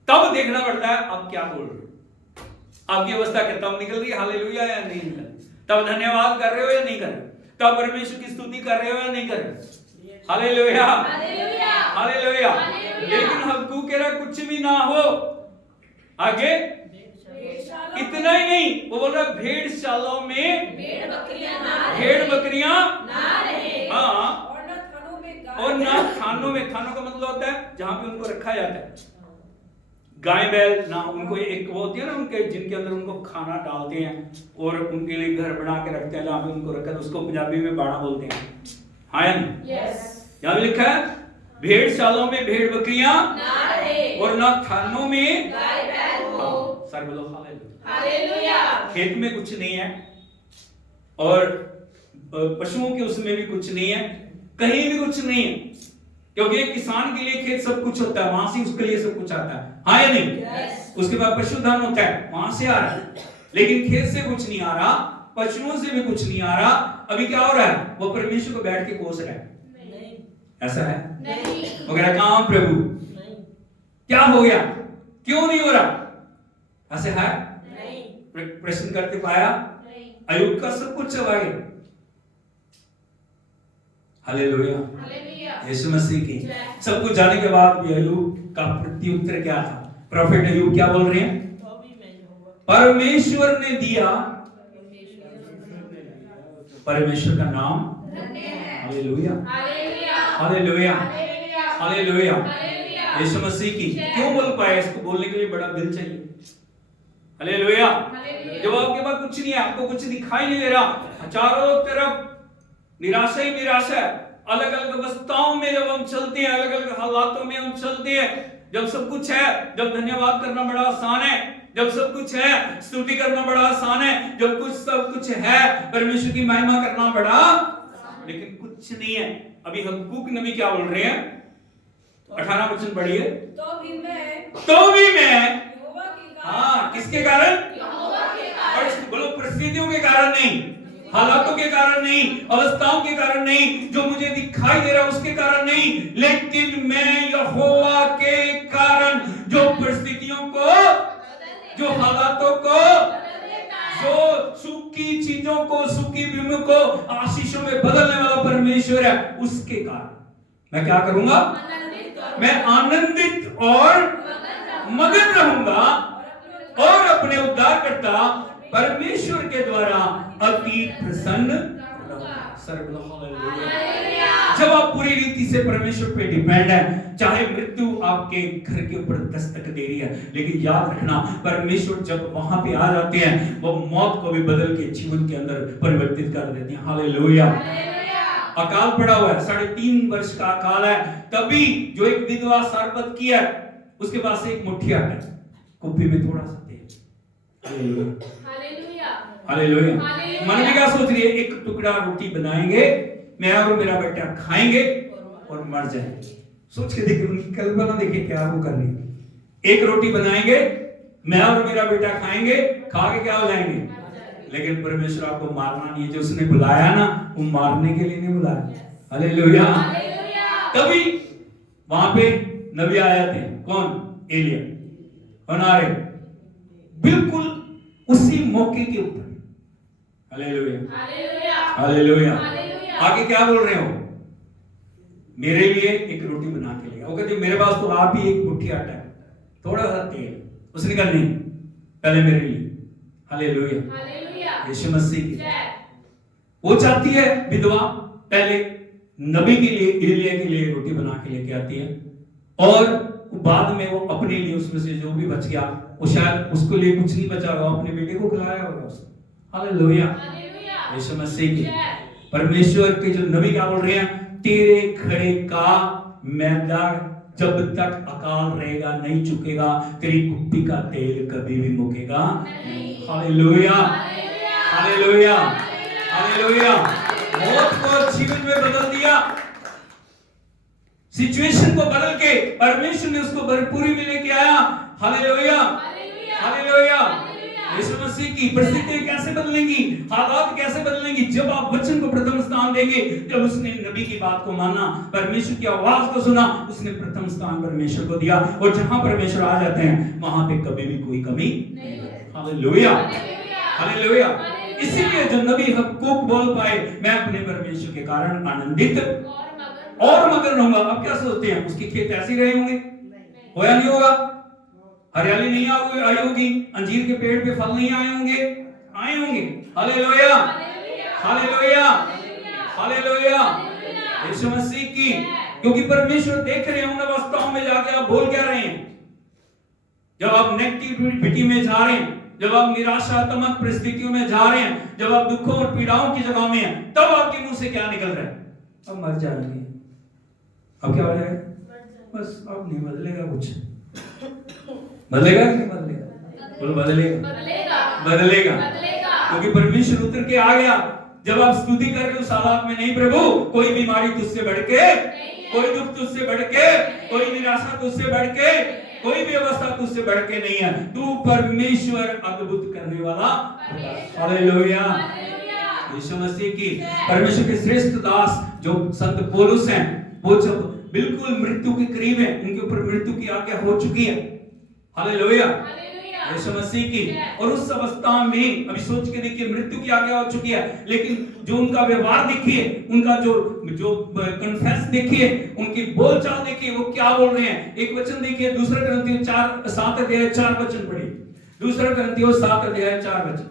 तब देखना पड़ता है आप क्या बोल रहे हो, आपकी अवस्था क्या तब निकल रही है हालेलुया या नहीं निकल रही, तब धन्यवाद कर रहे हो या नहीं कर रहे, तब परमेश्वर की स्तुति कर रहे हो या नहीं कर रहे। हालेलुया। हालेलुया। हालेलुया। हालेलुया। लेकिन हबक्कूक कह रहा कुछ भी ना हो, आगे इतना ही नहीं, वो बोल रहा भेड़शालाओं में भेड़ बकरियां ना रहे। भेड़ बकरियां ना रहे। हाँ, और न थानों में गाय और ना खानों में, खानों का मतलब होता है जहां पे उनको रखा जाता है, गाय बैल ना, उनको एक वो होती है ना उनके, जिनके अंदर उनको खाना डालते हैं और उनके लिए घर बना के रखते हैं, जहां पे उनको रखा है, उसको पंजाबी में बाड़ा बोलते हैं। हाँ या नहीं? यस। यहाँ भी लिखा है भेड़शालाओं में भेड़ बकरियां ना रहे। और ना थानों में गाय बैल हो। हाँ, सर बोलो हालेलुया। हालेलुया। खेत में कुछ नहीं है और पशुओं के उसमें भी कुछ नहीं है, कहीं भी कुछ नहीं है, क्योंकि किसान के लिए खेत सब कुछ होता है, वहां से उसके लिए सब कुछ आता है। हाँ या नहीं? यस। उसके बाद पशुधन होता है, वहां से आ रहा है, लेकिन खेत से कुछ नहीं आ रहा, पशुओं से भी कुछ नहीं आ रहा। अभी क्या हो रहा है, वो परमेश्वर को बैठ के कोस रहा है। नहीं। ऐसा है नहीं। वगैरह काम प्रभु क्या हो गया, क्यों नहीं हो रहा, ऐसे है नहीं। प्रश्न करते पाया नहीं। अय्यूब का सब कुछ चला गया। हालेलुया। हालेलुया। यीशु मसीह की सब कुछ जाने के बाद भी अय्यूब का प्रत्युत्तर क्या था? प्रॉफिट अय्यूब क्या बोल रहे हैं? परमेश्वर ने दिया, परमेश्वर का नाम धन्य है। Hallelujah. Hallelujah. Hallelujah. Hallelujah. Hallelujah. Hallelujah. Yeshu Masih की क्यों बोल पाया? इसको बोलने के लिए बड़ा दिल चाहिए। हालेलुया। हालेलुया। जब आपके पास कुछ नहीं है, आपको कुछ दिखाई नहीं दे रहा, चारों तरफ निराशा ही निराशा है, अलग अलग अवस्थाओं में जब हम चलते हैं, अलग अलग हालातों में हम चलते हैं, जब सब कुछ है, जब धन्यवाद करना बड़ा आसान है, जब सब कुछ है स्तुति करना बड़ा आसान है, जब कुछ सब कुछ है परमेश्वर की महिमा करना बड़ा, लेकिन कुछ नहीं है। अभी हबक्कूक नबी क्या बोल रहे हैं? 18 वचन पढ़िए। तो भी मैं यहोवा के कारण, हाँ, किसके कारण? यहोवा के कारण। और बोलो परिस्थितियों के कारण नहीं, हालातों के कारण नहीं, अवस्थाओं के कारण नहीं, जो मुझे दिखाई दे रहा है उसके कारण नहीं, लेकिन मैं यहोवा के कारण, जो परिस्थितियों को, जो हालातों को, जो सूखी चीजों को, सूखी भूमि को आशीषों में बदलने वाला परमेश्वर है, उसके कारण मैं क्या करूंगा? मैं आनंदित और मगन रहूंगा और अपने उद्धारकर्ता परमेश्वर के द्वारा अति प्रसन्न रहूंगा। जब आप पूरी रीति से परमेश्वर पे डिपेंड है, चाहे मृत्यु आपके घर के ऊपर दस्तक दे रही है, लेकिन याद रखना परमेश्वर जब वहां पे आ जाते हैं, वो मौत को भी बदल के जीवन के अंदर परिवर्तित कर देते हैं। हालेलुया। अकाल पड़ा हुआ है, 3.5 वर्ष का अकाल है, तभी जो एक विधवा सारपत की है, उसके पास एक मुट्ठी आटा है, कुप्पी में थोड़ा सा तेल। हालेलुया। हालेलुया। हालेलुया। मन में क्या सोच रही है? एक टुकड़ा रोटी बनाएंगे, मैं और मेरा बेटा खाएंगे और मर जाएंगे। सोच के देखिए, उनकी कल्पना देखिए क्या वो कर रही है। एक रोटी बनाएंगे, मैं और मेरा बेटा खाएंगे, खा के क्या हो जाएंगे? लेकिन परमेश्वर आपको मारना नहीं है, जो उसने बुलाया ना, वो मारने के लिए नहीं बुलाया। हालेलुया। तभी वहां पे नबी आए थे, कौन? एलिया। कौन आ रहे? बिल्कुल उसी मौके के ऊपर। हालेलुया। हालेलुया। आगे क्या बोल रहे हो? मेरे लिए एक रोटी बना के ले। वो कहते मेरे पास तो आप ही एक मुट्ठी आटा है, थोड़ा सा तेल। उसने कहा नहीं, पहले मेरे लिए। हालेलुया। यीशु मसीह की। जय। वो चाहती है विधवा पहले नबी के लिए, एलिया के लिए रोटी बना के लेके आती है, और बाद में वो अपने लिए उसमें से जो भी बच गया, वो शायद उसको लिए कुछ नहीं बचा होगा, अपने बेटे को खिलाया होगा उसने। Hallelujah, hallelujah. यीशु मसीह की। जय। परमेश्वर के जो नबी क्या बोल रहे हैं, तेरे घड़े का मैदा जब तक अकाल रहेगा नहीं चुकेगा, तेरी कुप्पी का तेल कभी भी मुकेगा नहीं। Hallelujah, hallelujah. Hallelujah, hallelujah. मौत को जीवन में बदल दिया, सिचुएशन को बदल के परमेश्वर ने उसको भरपूरी में लेके आया। Hallelujah, hallelujah. यीशु मसीह की परिस्थितियां कैसे बदलेंगी, हालात कैसे बदलेंगी, जब आप वचन को प्रथम स्थान देंगे। जब उसने नबी की बात को माना, परमेश्वर की आवाज को सुना, उसने प्रथम स्थान परमेश्वर को दिया, और जहां परमेश्वर आ जाते हैं वहां पे कभी भी कोई कमी नहीं होती। Hallelujah, hallelujah. हालेलुया। इसीलिए जो नबी हबक्कूक बोल पाए, मैं अपने परमेश्वर के कारण आनंदित और और मगन रहूंगा। अब क्या सोचते हैं, उसके खेत ऐसे ही रहे होंगे, होया नहीं होगा, हरियाली नहीं आई होगी, अंजीर के पेड़ पे फल नहीं आए होंगे, आए होंगे। Hallelujah, hallelujah, hallelujah. Yeshu Masih की, क्योंकि परमेश्वर देख रहे हैं उन अवस्थाओं में जाके आप बोल क्या रहे हैं। जब आप नेगेटिविटी में जा रहे हैं, जब आप निराशात्मक परिस्थितियों में जा रहे हैं, जब आप दुखों और पीड़ाओं की जगह में हैं, तब आपके मुंह से क्या निकल रहा है, अब मर जाएंगे। अब क्या हो जाएगा, बस अब नहीं बदलेगा कुछ। बदलेगा कि नहीं बदलेगा, बोलो बदलेगा, बदलेगा, क्योंकि परमेश्वर उतर के आ गया। जब आप स्तुति कर रहे हो उस हालात में, नहीं प्रभु कोई बीमारी तुझसे बढ़ के, कोई दुख तुझसे बढ़ के, कोई निराशा तुझसे बढ़ के, कोई भी अवस्था तुझसे बढ़ के नहीं है, तू परमेश्वर अद्भुत करने वाला। हालेलुया, यीशु मसीह की। परमेश्वर के श्रेष्ठ दास जो संत पौलुस हैं, वो जब बिल्कुल मृत्यु के करीब है, उनके ऊपर मृत्यु की आज्ञा हो चुकी है। हालेलुया, यीशु मसीह की। और उस अवस्था में अभी सोच के देखिए, मृत्यु की आज्ञा हो चुकी है, लेकिन जो उनका व्यवहार देखिए, उनका जो कन्फेस देखिए, उनकी बोलचाल देखिए, वो क्या बोल रहे हैं। एक वचन देखिए, दूसरा ग्रंथियों 7 अध्याय 4 वचन पढ़िए। दूसरा ग्रंथियों 7 अध्याय 4 वचन।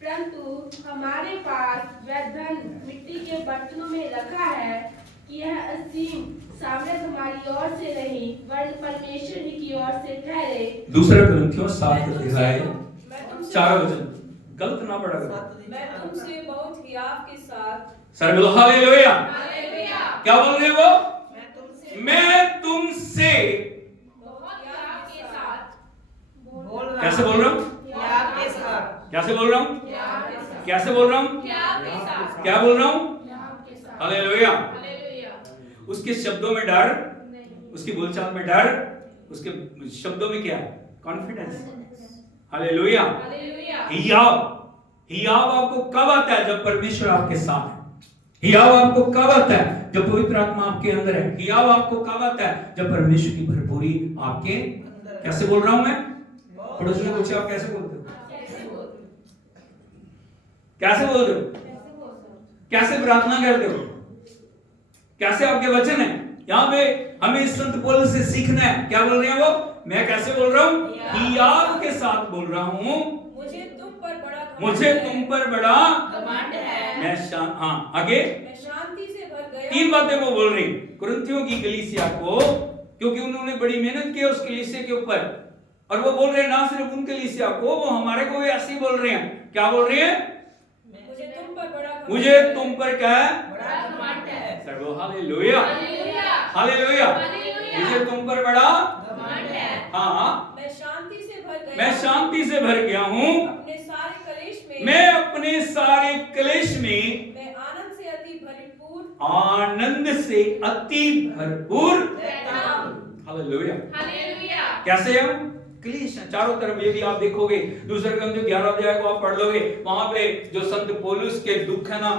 परंतु हमारे पास वह धन मिट्टी के बर्तनों में रखा है कि यह असीम सामर्थ हमारी ओर से नहीं वरन परमेश्वर ही की ओर से ठहरे। दूसरा ग्रंथियों 7 अध्याय 4 वचन, गलत ना पढ़ा करो। मैं तुमसे बहुत ही आपके साथ। सर बोलो हालेलुया। हालेलुया। क्या बोल रहे हैं वो, मैं तुमसे बहुत ही आपके साथ। कैसे बोल रहा हूँ, आपके साथ। कैसे बोल रहा हूँ, कैसे बोल रहा हूँ, क्या बोल रहा हूँ। हालेलुया। उसके शब्दों में डर, उसकी बोलचाल में डर, उसके शब्दों में क्या, कॉन्फिडेंस। हालेलुया। हियाव आपको कब आता है, जब परमेश्वर आपके साथ है। हियाव आपको कब आता है, जब पवित्र आत्मा आपके अंदर है। हियाव आपको कब आता है, जब परमेश्वर की भरपूरी आपके। कैसे बोल रहा हूं मैं, पड़ोसी ने पूछा आप कैसे बोलते हो, कैसे बोल रहे हो, कैसे प्रार्थना करते हो, कैसे आपके वचन है। यहाँ पे हमें इस संत पौलुस से सीखना है। क्या बोल रहे हैं वो, मैं कैसे बोल रहा हूँ, हियाव के साथ बोल रहा हूँ। मुझे तुम पर बड़ा घमंड है। मैं हाँ आगे मैं शांति से भर गया। 3 बातें वो बोल रही कुरिन्थियों की कलीसिया को, क्योंकि उन्होंने बड़ी मेहनत की उस कलीसिया के ऊपर, और वो बोल रहे हैं ना सिर्फ उन कलीसिया को, वो हमारे को भी ऐसे ही बोल रहे हैं। क्या बोल रहे हैं, मुझे तुम पर बड़ा घमंड मुझे तुम पर क्या है, बड़ा घमंड है। Servo hallelujah, hallelujah. मुझे तुम पर बड़ा घमंड है। हाँ, मैं शांति से भर गया। मैं शांति से भर गया हूँ। अपने सारे कलेश में। मैं अपने सारे क्लेश में, मैं आनंद से अति भरपूर। आनंद से अति भरपूर। रहता हूँ। हालेलुया। हालेलुया। कैसे हम क्लेश हैं चारों तरफ। ये भी आप देखोगे, दूसरे ग्रंथ 11 अध्याय को आप पढ़ लोगे, वहां पे जो संत पौलुस के दुख है ना,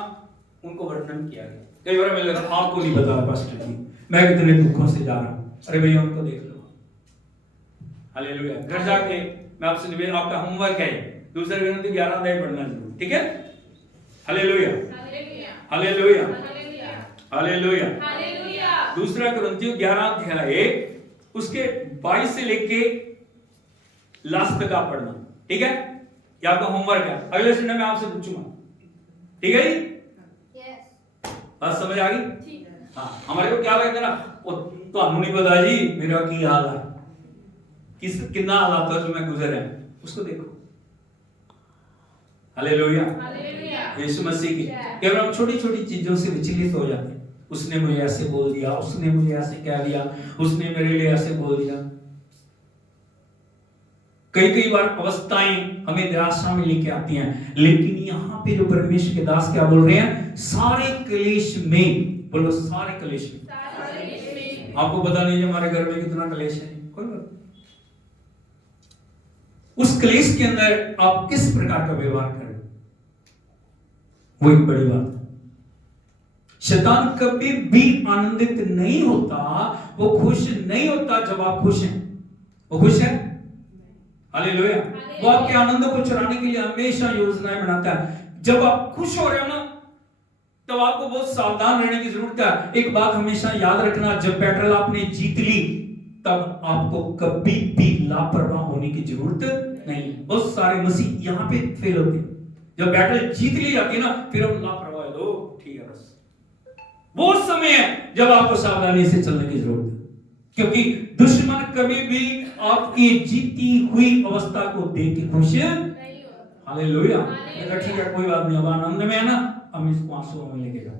उनको वर्णन किया गया। कई बार मिल रहा, आपको नहीं बता पास्टर जी मैं कितने दुखों से जा रहा हूं। अरे भैया उनको देख लो। हालेलुया। घर जाके मैं आपसे निवेदन, आपका होमवर्क है दूसरे ग्रंथ 11 अध्याय पढ़ना जरूर, ठीक है। Hallelujah, hallelujah, hallelujah, hallelujah. दूसरा ग्रंथियों 11 अध्याय उसके 22 से लेके लास्ट तक आप पढ़ना, ठीक है? ये आपका होमवर्क है, अगले संडे में आपसे पूछूंगा, ठीक है जी? बात समझ आ गई? हाँ, हमारे को क्या लगता है ना, वो तो हम नहीं पता जी मेरा की हाल है, कितना हालात जो मैं गुजर है, उसको देखो। हालेलुया, यीशु मसीह की। केवल हम छोटी छोटी चीजों से विचलित हो जाते हैं, उसने मुझे ऐसे बोल दिया, उसने मुझे ऐसे कह दिया, उसने मेरे लिए ऐसे बोल दिया। कई बार अवस्थाएं हमें निराशा में लेके आती हैं, लेकिन यहाँ पे जो परमेश्वर के दास क्या बोल रहे हैं, सारे क्लेश में, बोलो सारे क्लेश में। आपको पता नहीं है हमारे घर में कितना क्लेश है, कोई बात, उस क्लेश के अंदर आप किस प्रकार का व्यवहार करें, वो एक बड़ी बात है। शैतान कभी भी आनंदित नहीं होता, वो खुश नहीं होता जब आप खुश हैं। वो खुश है? हालेलुया। वो आपके आनंद को चुराने के लिए हमेशा योजनाएं बनाता है। जब आप खुश हो रहे हो ना, तब आपको बहुत सावधान रहने की जरूरत है। एक बात हमेशा याद रखना, जब बैटल आपने जीत ली, तब आपको कभी भी लापरवाह होने की जरूरत नहीं। बहुत सारे मसीह यहाँ पे फेल होते हैं। जब बैटल जीत ली जाती है ना, फिर हम लापरवाह हो, ठीक है बस। वो समय है जब आपको सावधानी से चलने की जरूरत है, क्योंकि दुश्मन कभी भी आपकी जीती हुई अवस्था को देख के खुश नहीं होता। हालेलुया। ठीक है, कोई बात नहीं, अब आनंद में है ना, हम इसको आंसुओं में लेके जाओ।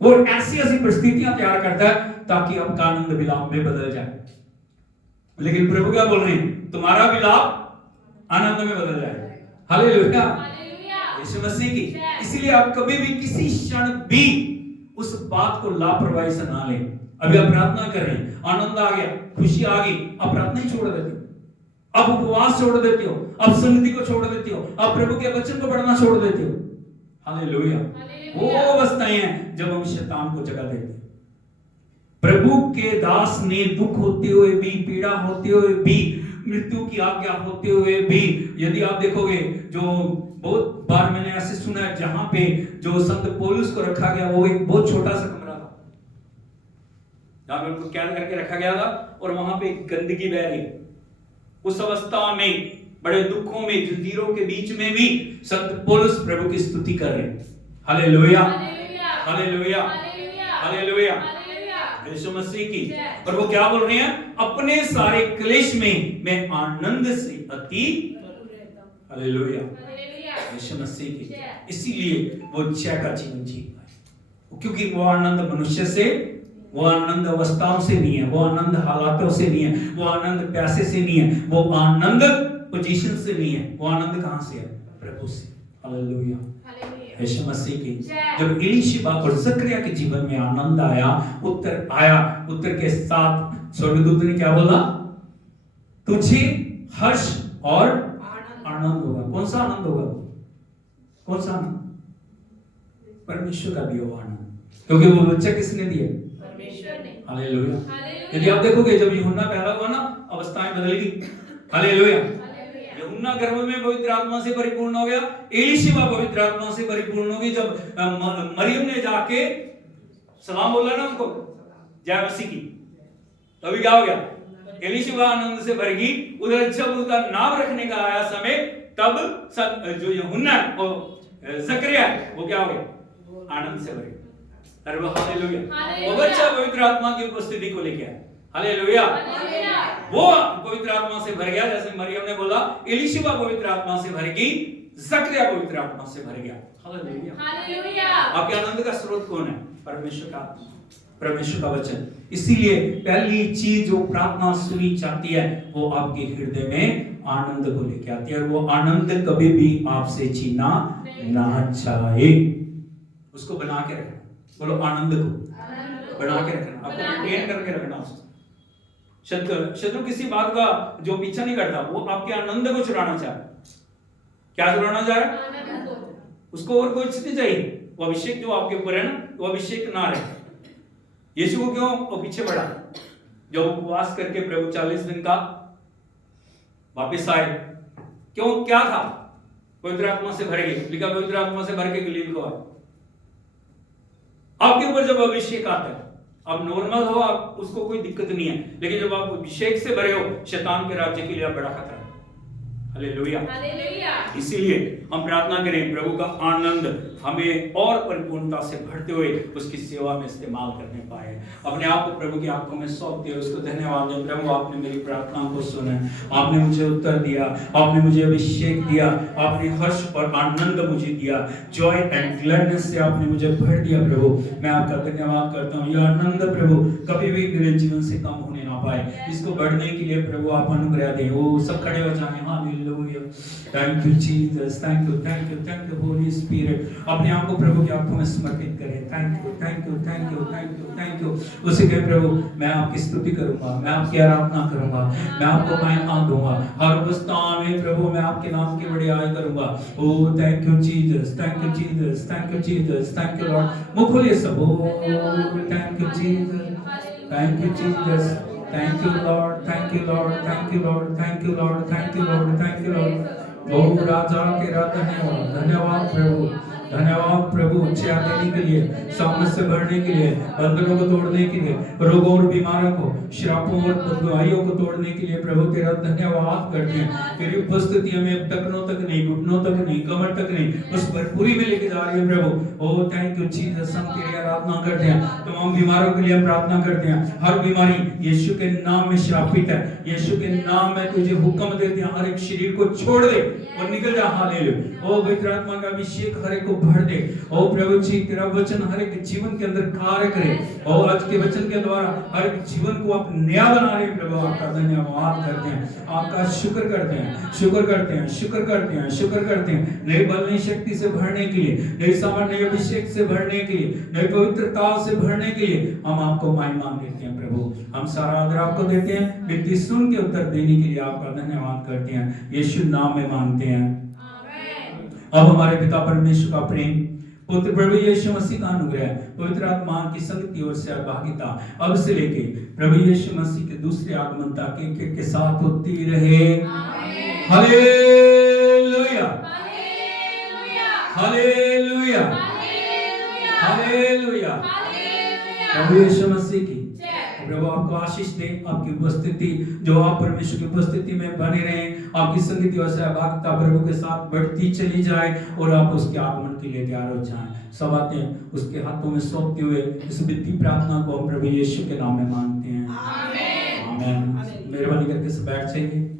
वो ऐसी ऐसी परिस्थितियां तैयार करता है ताकि आपका आनंद विलाप में बदल जाए। लेकिन प्रभु क्या बोल रहे हैं, तुम्हारा विलाप आनंद में बदल जाए। हालेलुया, यीशु मसीह की। इसीलिए आप कभी भी किसी क्षण भी उस बात को लापरवाही से ना लें। अभी आप प्रार्थना कर रहे हैं, आनंद आ गया, खुशी आ गई, आप प्रार्थना ही छोड़ देते हो, आप उपवास छोड़ देते हो, आप संगति को छोड़ देते हो, आप प्रभु के वचन को पढ़ना छोड़ देते हो। हालेलुया। वो अवस्थाएं हैं जब हम शैतान को जगह देते हैं। प्रभु के दास ने दुख होते हुए भी, पीड़ा होते हुए भी, मृत्यु की आज्ञा होते हुए भी, यदि आप देखोगे, जो बहुत बार मैंने ऐसे सुना है जहां पे जो संत पौलुस को रखा गया, वो एक बहुत छोटा सा कमरा था जहां पे उनको कैद करके रखा गया था, और वहां पे गंदगी बह रही। उस अवस्था में, बड़े दुखों में, जंजीरों के बीच में भी संत पौलुस प्रभु की स्तुति कर रहे हैं। Hallelujah, hallelujah, hallelujah, Yeshu Masih की। और वो क्या बोल रहे हैं, अपने सारे क्लेश में मैं आनंद से अति, हालेलुया, यीशु मसीह की। इसीलिए वो जय का जीवन जी पाए, क्योंकि वो आनंद मनुष्य से, वो आनंद अवस्थाओं से नहीं है, वो आनंद हालातों से नहीं है, वो आनंद पैसे से नहीं है, वो आनंद पोजीशन से नहीं है। वो आनंद कहां से है? प्रभु से। हालेलुया, यीशु मसीह की। जब एलीशिबा और जकरिया के जीवन में आनंद आया, उत्तर आया, उत्तर के साथ स्वर्गदूत ने क्या बोला? तुझे हर्ष और आनंद होगा। कौन सा आनंद होगा? कौन सा आनंद? परमेश्वर का दिया हुआ आनंद, क्योंकि वो बच्चा किसने दिया? परमेश्वर ने। हालेलुया। यदि आप देखोगे, जब यूहन्ना पैदा हुआ ना, अवस्थाएं बदल गई। हालेलुया। यूहन्ना गर्भ में पवित्र आत्मा से परिपूर्ण हो गया, एलीशिबा पवित्र आत्मा से परिपूर्ण हो गई। जब मरियम ने जाके सलाम बोला ना उनको, जय मसीह की, तभी क्या हो गया? एलीशिबा आनंद से भर गई। उधर जब उसका नाम रखने का आया समय, तब जो यूहन्ना और जकरिया, वो क्या हो गया? आनंद से भर गए। हालेलुया। वो बच्चा पवित्र आत्मा की उपस्थिति को लेके आया। हालेलुया। वो पवित्र आत्मा से भर गया, जैसे मरियम ने बोला, एलीशिबा पवित्र आत्मा से भर गई, जकरिया पवित्र आत्मा से भर गया। हालेलुया। आपके आनंद का स्रोत कौन है? परमेश्वर का आत्मा, परमेश्वर का वचन। इसीलिए पहली चीज जो प्रार्थना सुनी जाती है, वो आपके हृदय में आनंद को लेके आती है, और वो आनंद कभी भी आपसे छीना ना चाहे। उसको बना के रखना। बोलो, आनंद को बना के रखना, आपको मेंटेन करके रखना उसको। शत्रु किसी बात का जो पीछा नहीं करता, वो आपके आनंद को चुराना चाहे। क्या चुराना चाहे? आनंद को। उसको और कुछ नहीं चाहिए। वो अभिषेक जो आपके ऊपर है ना, वो अभिषेक ना रहे। यीशु को क्यों वो पीछे बढ़ा? जब उपवास करके प्रभु 40 दिन का वापस आए, क्यों? क्या था? पवित्र आत्मा से भर गए। लिखा, पवित्र आत्मा से भर के गलील को आए। आपके ऊपर जब अभिषेक आता है, अब नॉर्मल हो, आप उसको कोई दिक्कत नहीं है, लेकिन जब आप अभिषेक से भरे हो, शैतान के राज्य के लिए आप बड़ा खतरा है। हालेलुया। हालेलुया। इसीलिए हम प्रार्थना करें प्रभु का आनंद हमें और परिपूर्णता से भरते हुए उसकी सेवा में इस्तेमाल करने पाए। अपने आप को प्रभु की आंखों में सौंप दिया, उसको धन्यवाद दें। प्रभु आपने मेरी प्रार्थना को सुना, आपने मुझे उत्तर दिया, आपने मुझे अभिषेक दिया, आपने हर्ष और आनंद मुझे दिया, जॉय एंड ग्लैडनेस से आपने मुझे भर दिया। प्रभु मैं आपका धन्यवाद करता हूँ। यह आनंद प्रभु कभी भी मेरे जीवन से कम होने ना पाए, इसको बढ़ने के लिए प्रभु आप अनुग्रह दें। वो सब खड़े हो जाएं। Hallelujah. Thank you Jesus, thank you, thank you, thank you Holi spirit. अपने आप को प्रभु के हाथों में समर्पित करें। Thank you, thank you, thank you, thank you, thank you. उसे कहे प्रभु मैं आपकी स्तुति करूंगा, मैं आपकी आराधना करूंगा, मैं आपको महिमा दूंगा, हर अवस्था में प्रभु मैं आपके नाम की बड़ाई करूंगा। Oh thank you Jesus, thank you Jesus, thank you Jesus, thank you Lord. मुख खोलिए सब। Thank you Jesus, thank you Jesus, thank you Lord, thank you Lord, thank you Lord, thank you Lord, thank you Lord, thank you Lord. Oh राजा के राजा धन्यवाद, धन्यवाद प्रभु, धन्यवाद प्रभु इच्छा देने के लिए, सामर्थ से भरने के लिए, बंधनों को तोड़ने के लिए, रोगों और बीमारों को, श्रापों और बदबुराइयों को तोड़ने के लिए प्रभु तेरा धन्यवाद करते हैं। तेरी उपस्थिति हमें तकनों तक नहीं, घुटनों तक नहीं, कमर तक नहीं, उस भरपूरी में लेके जा रही है प्रभु। Oh thank you Jesus. हम तेरी आराधना करते हैं, तमाम बीमारों के लिए हम प्रार्थना करते हैं। हर बीमारी यीशु के नाम में श्रापित है, यीशु के नाम में तुझे हुक्म देते हैं, हर एक शरीर को छोड़ दे और निकल जा। हालेलुया। ओ पवित्र आत्मा का अभिषेक हर एक को भर दे। ओ प्रभु जी तेरा वचन हर एक जीवन के अंदर कार्य करे। और आज के वचन के द्वारा हर एक जीवन को आप नया बना रहे हैं प्रभु। आपका धन्यवाद करते हैं, आपका शुक्र करते हैं, शुक्र करते हैं, शुक्र करते हैं, शुक्र करते हैं। नए बल नई शक्ति से भरने के लिए, नई सामर्थ नए अभिषेक से भरने के लिए, नई पवित्रता से भरने के लिए हम आपको महिमा देते हैं प्रभु। हम सारा आदर आपको देते हैं, विनती सुन के उत्तर देने के लिए आपका धन्यवाद करते हैं। यीशु नाम में मांगते हैं। अब हमारे पिता परमेश्वर का प्रेम, पुत्र प्रभु यीशु मसीह का अनुग्रह, पवित्र आत्मा की संगति और सहभागिता अब से लेके प्रभु यीशु मसीह के दूसरे आगमन तक के साथ होती रहे। Hallelujah, hallelujah, hallelujah. प्रभु यीशु मसीह की प्रभु आपको आशीष दे। आपकी उपस्थिति, जो आप परमेश्वर की उपस्थिति में बने रहें, आपकी संगति और सहभागिता प्रभु के साथ बढ़ती चली जाए और आप उसके आगमन के लिए तैयार हो जाएं। सब बातें उसके हाथों में सौंपते हुए इस विनती प्रार्थना को हम प्रभु यीशु के नाम में मांगते हैं। आमीन। आमीन। मेहरबानी करके सब बैठ जाइए।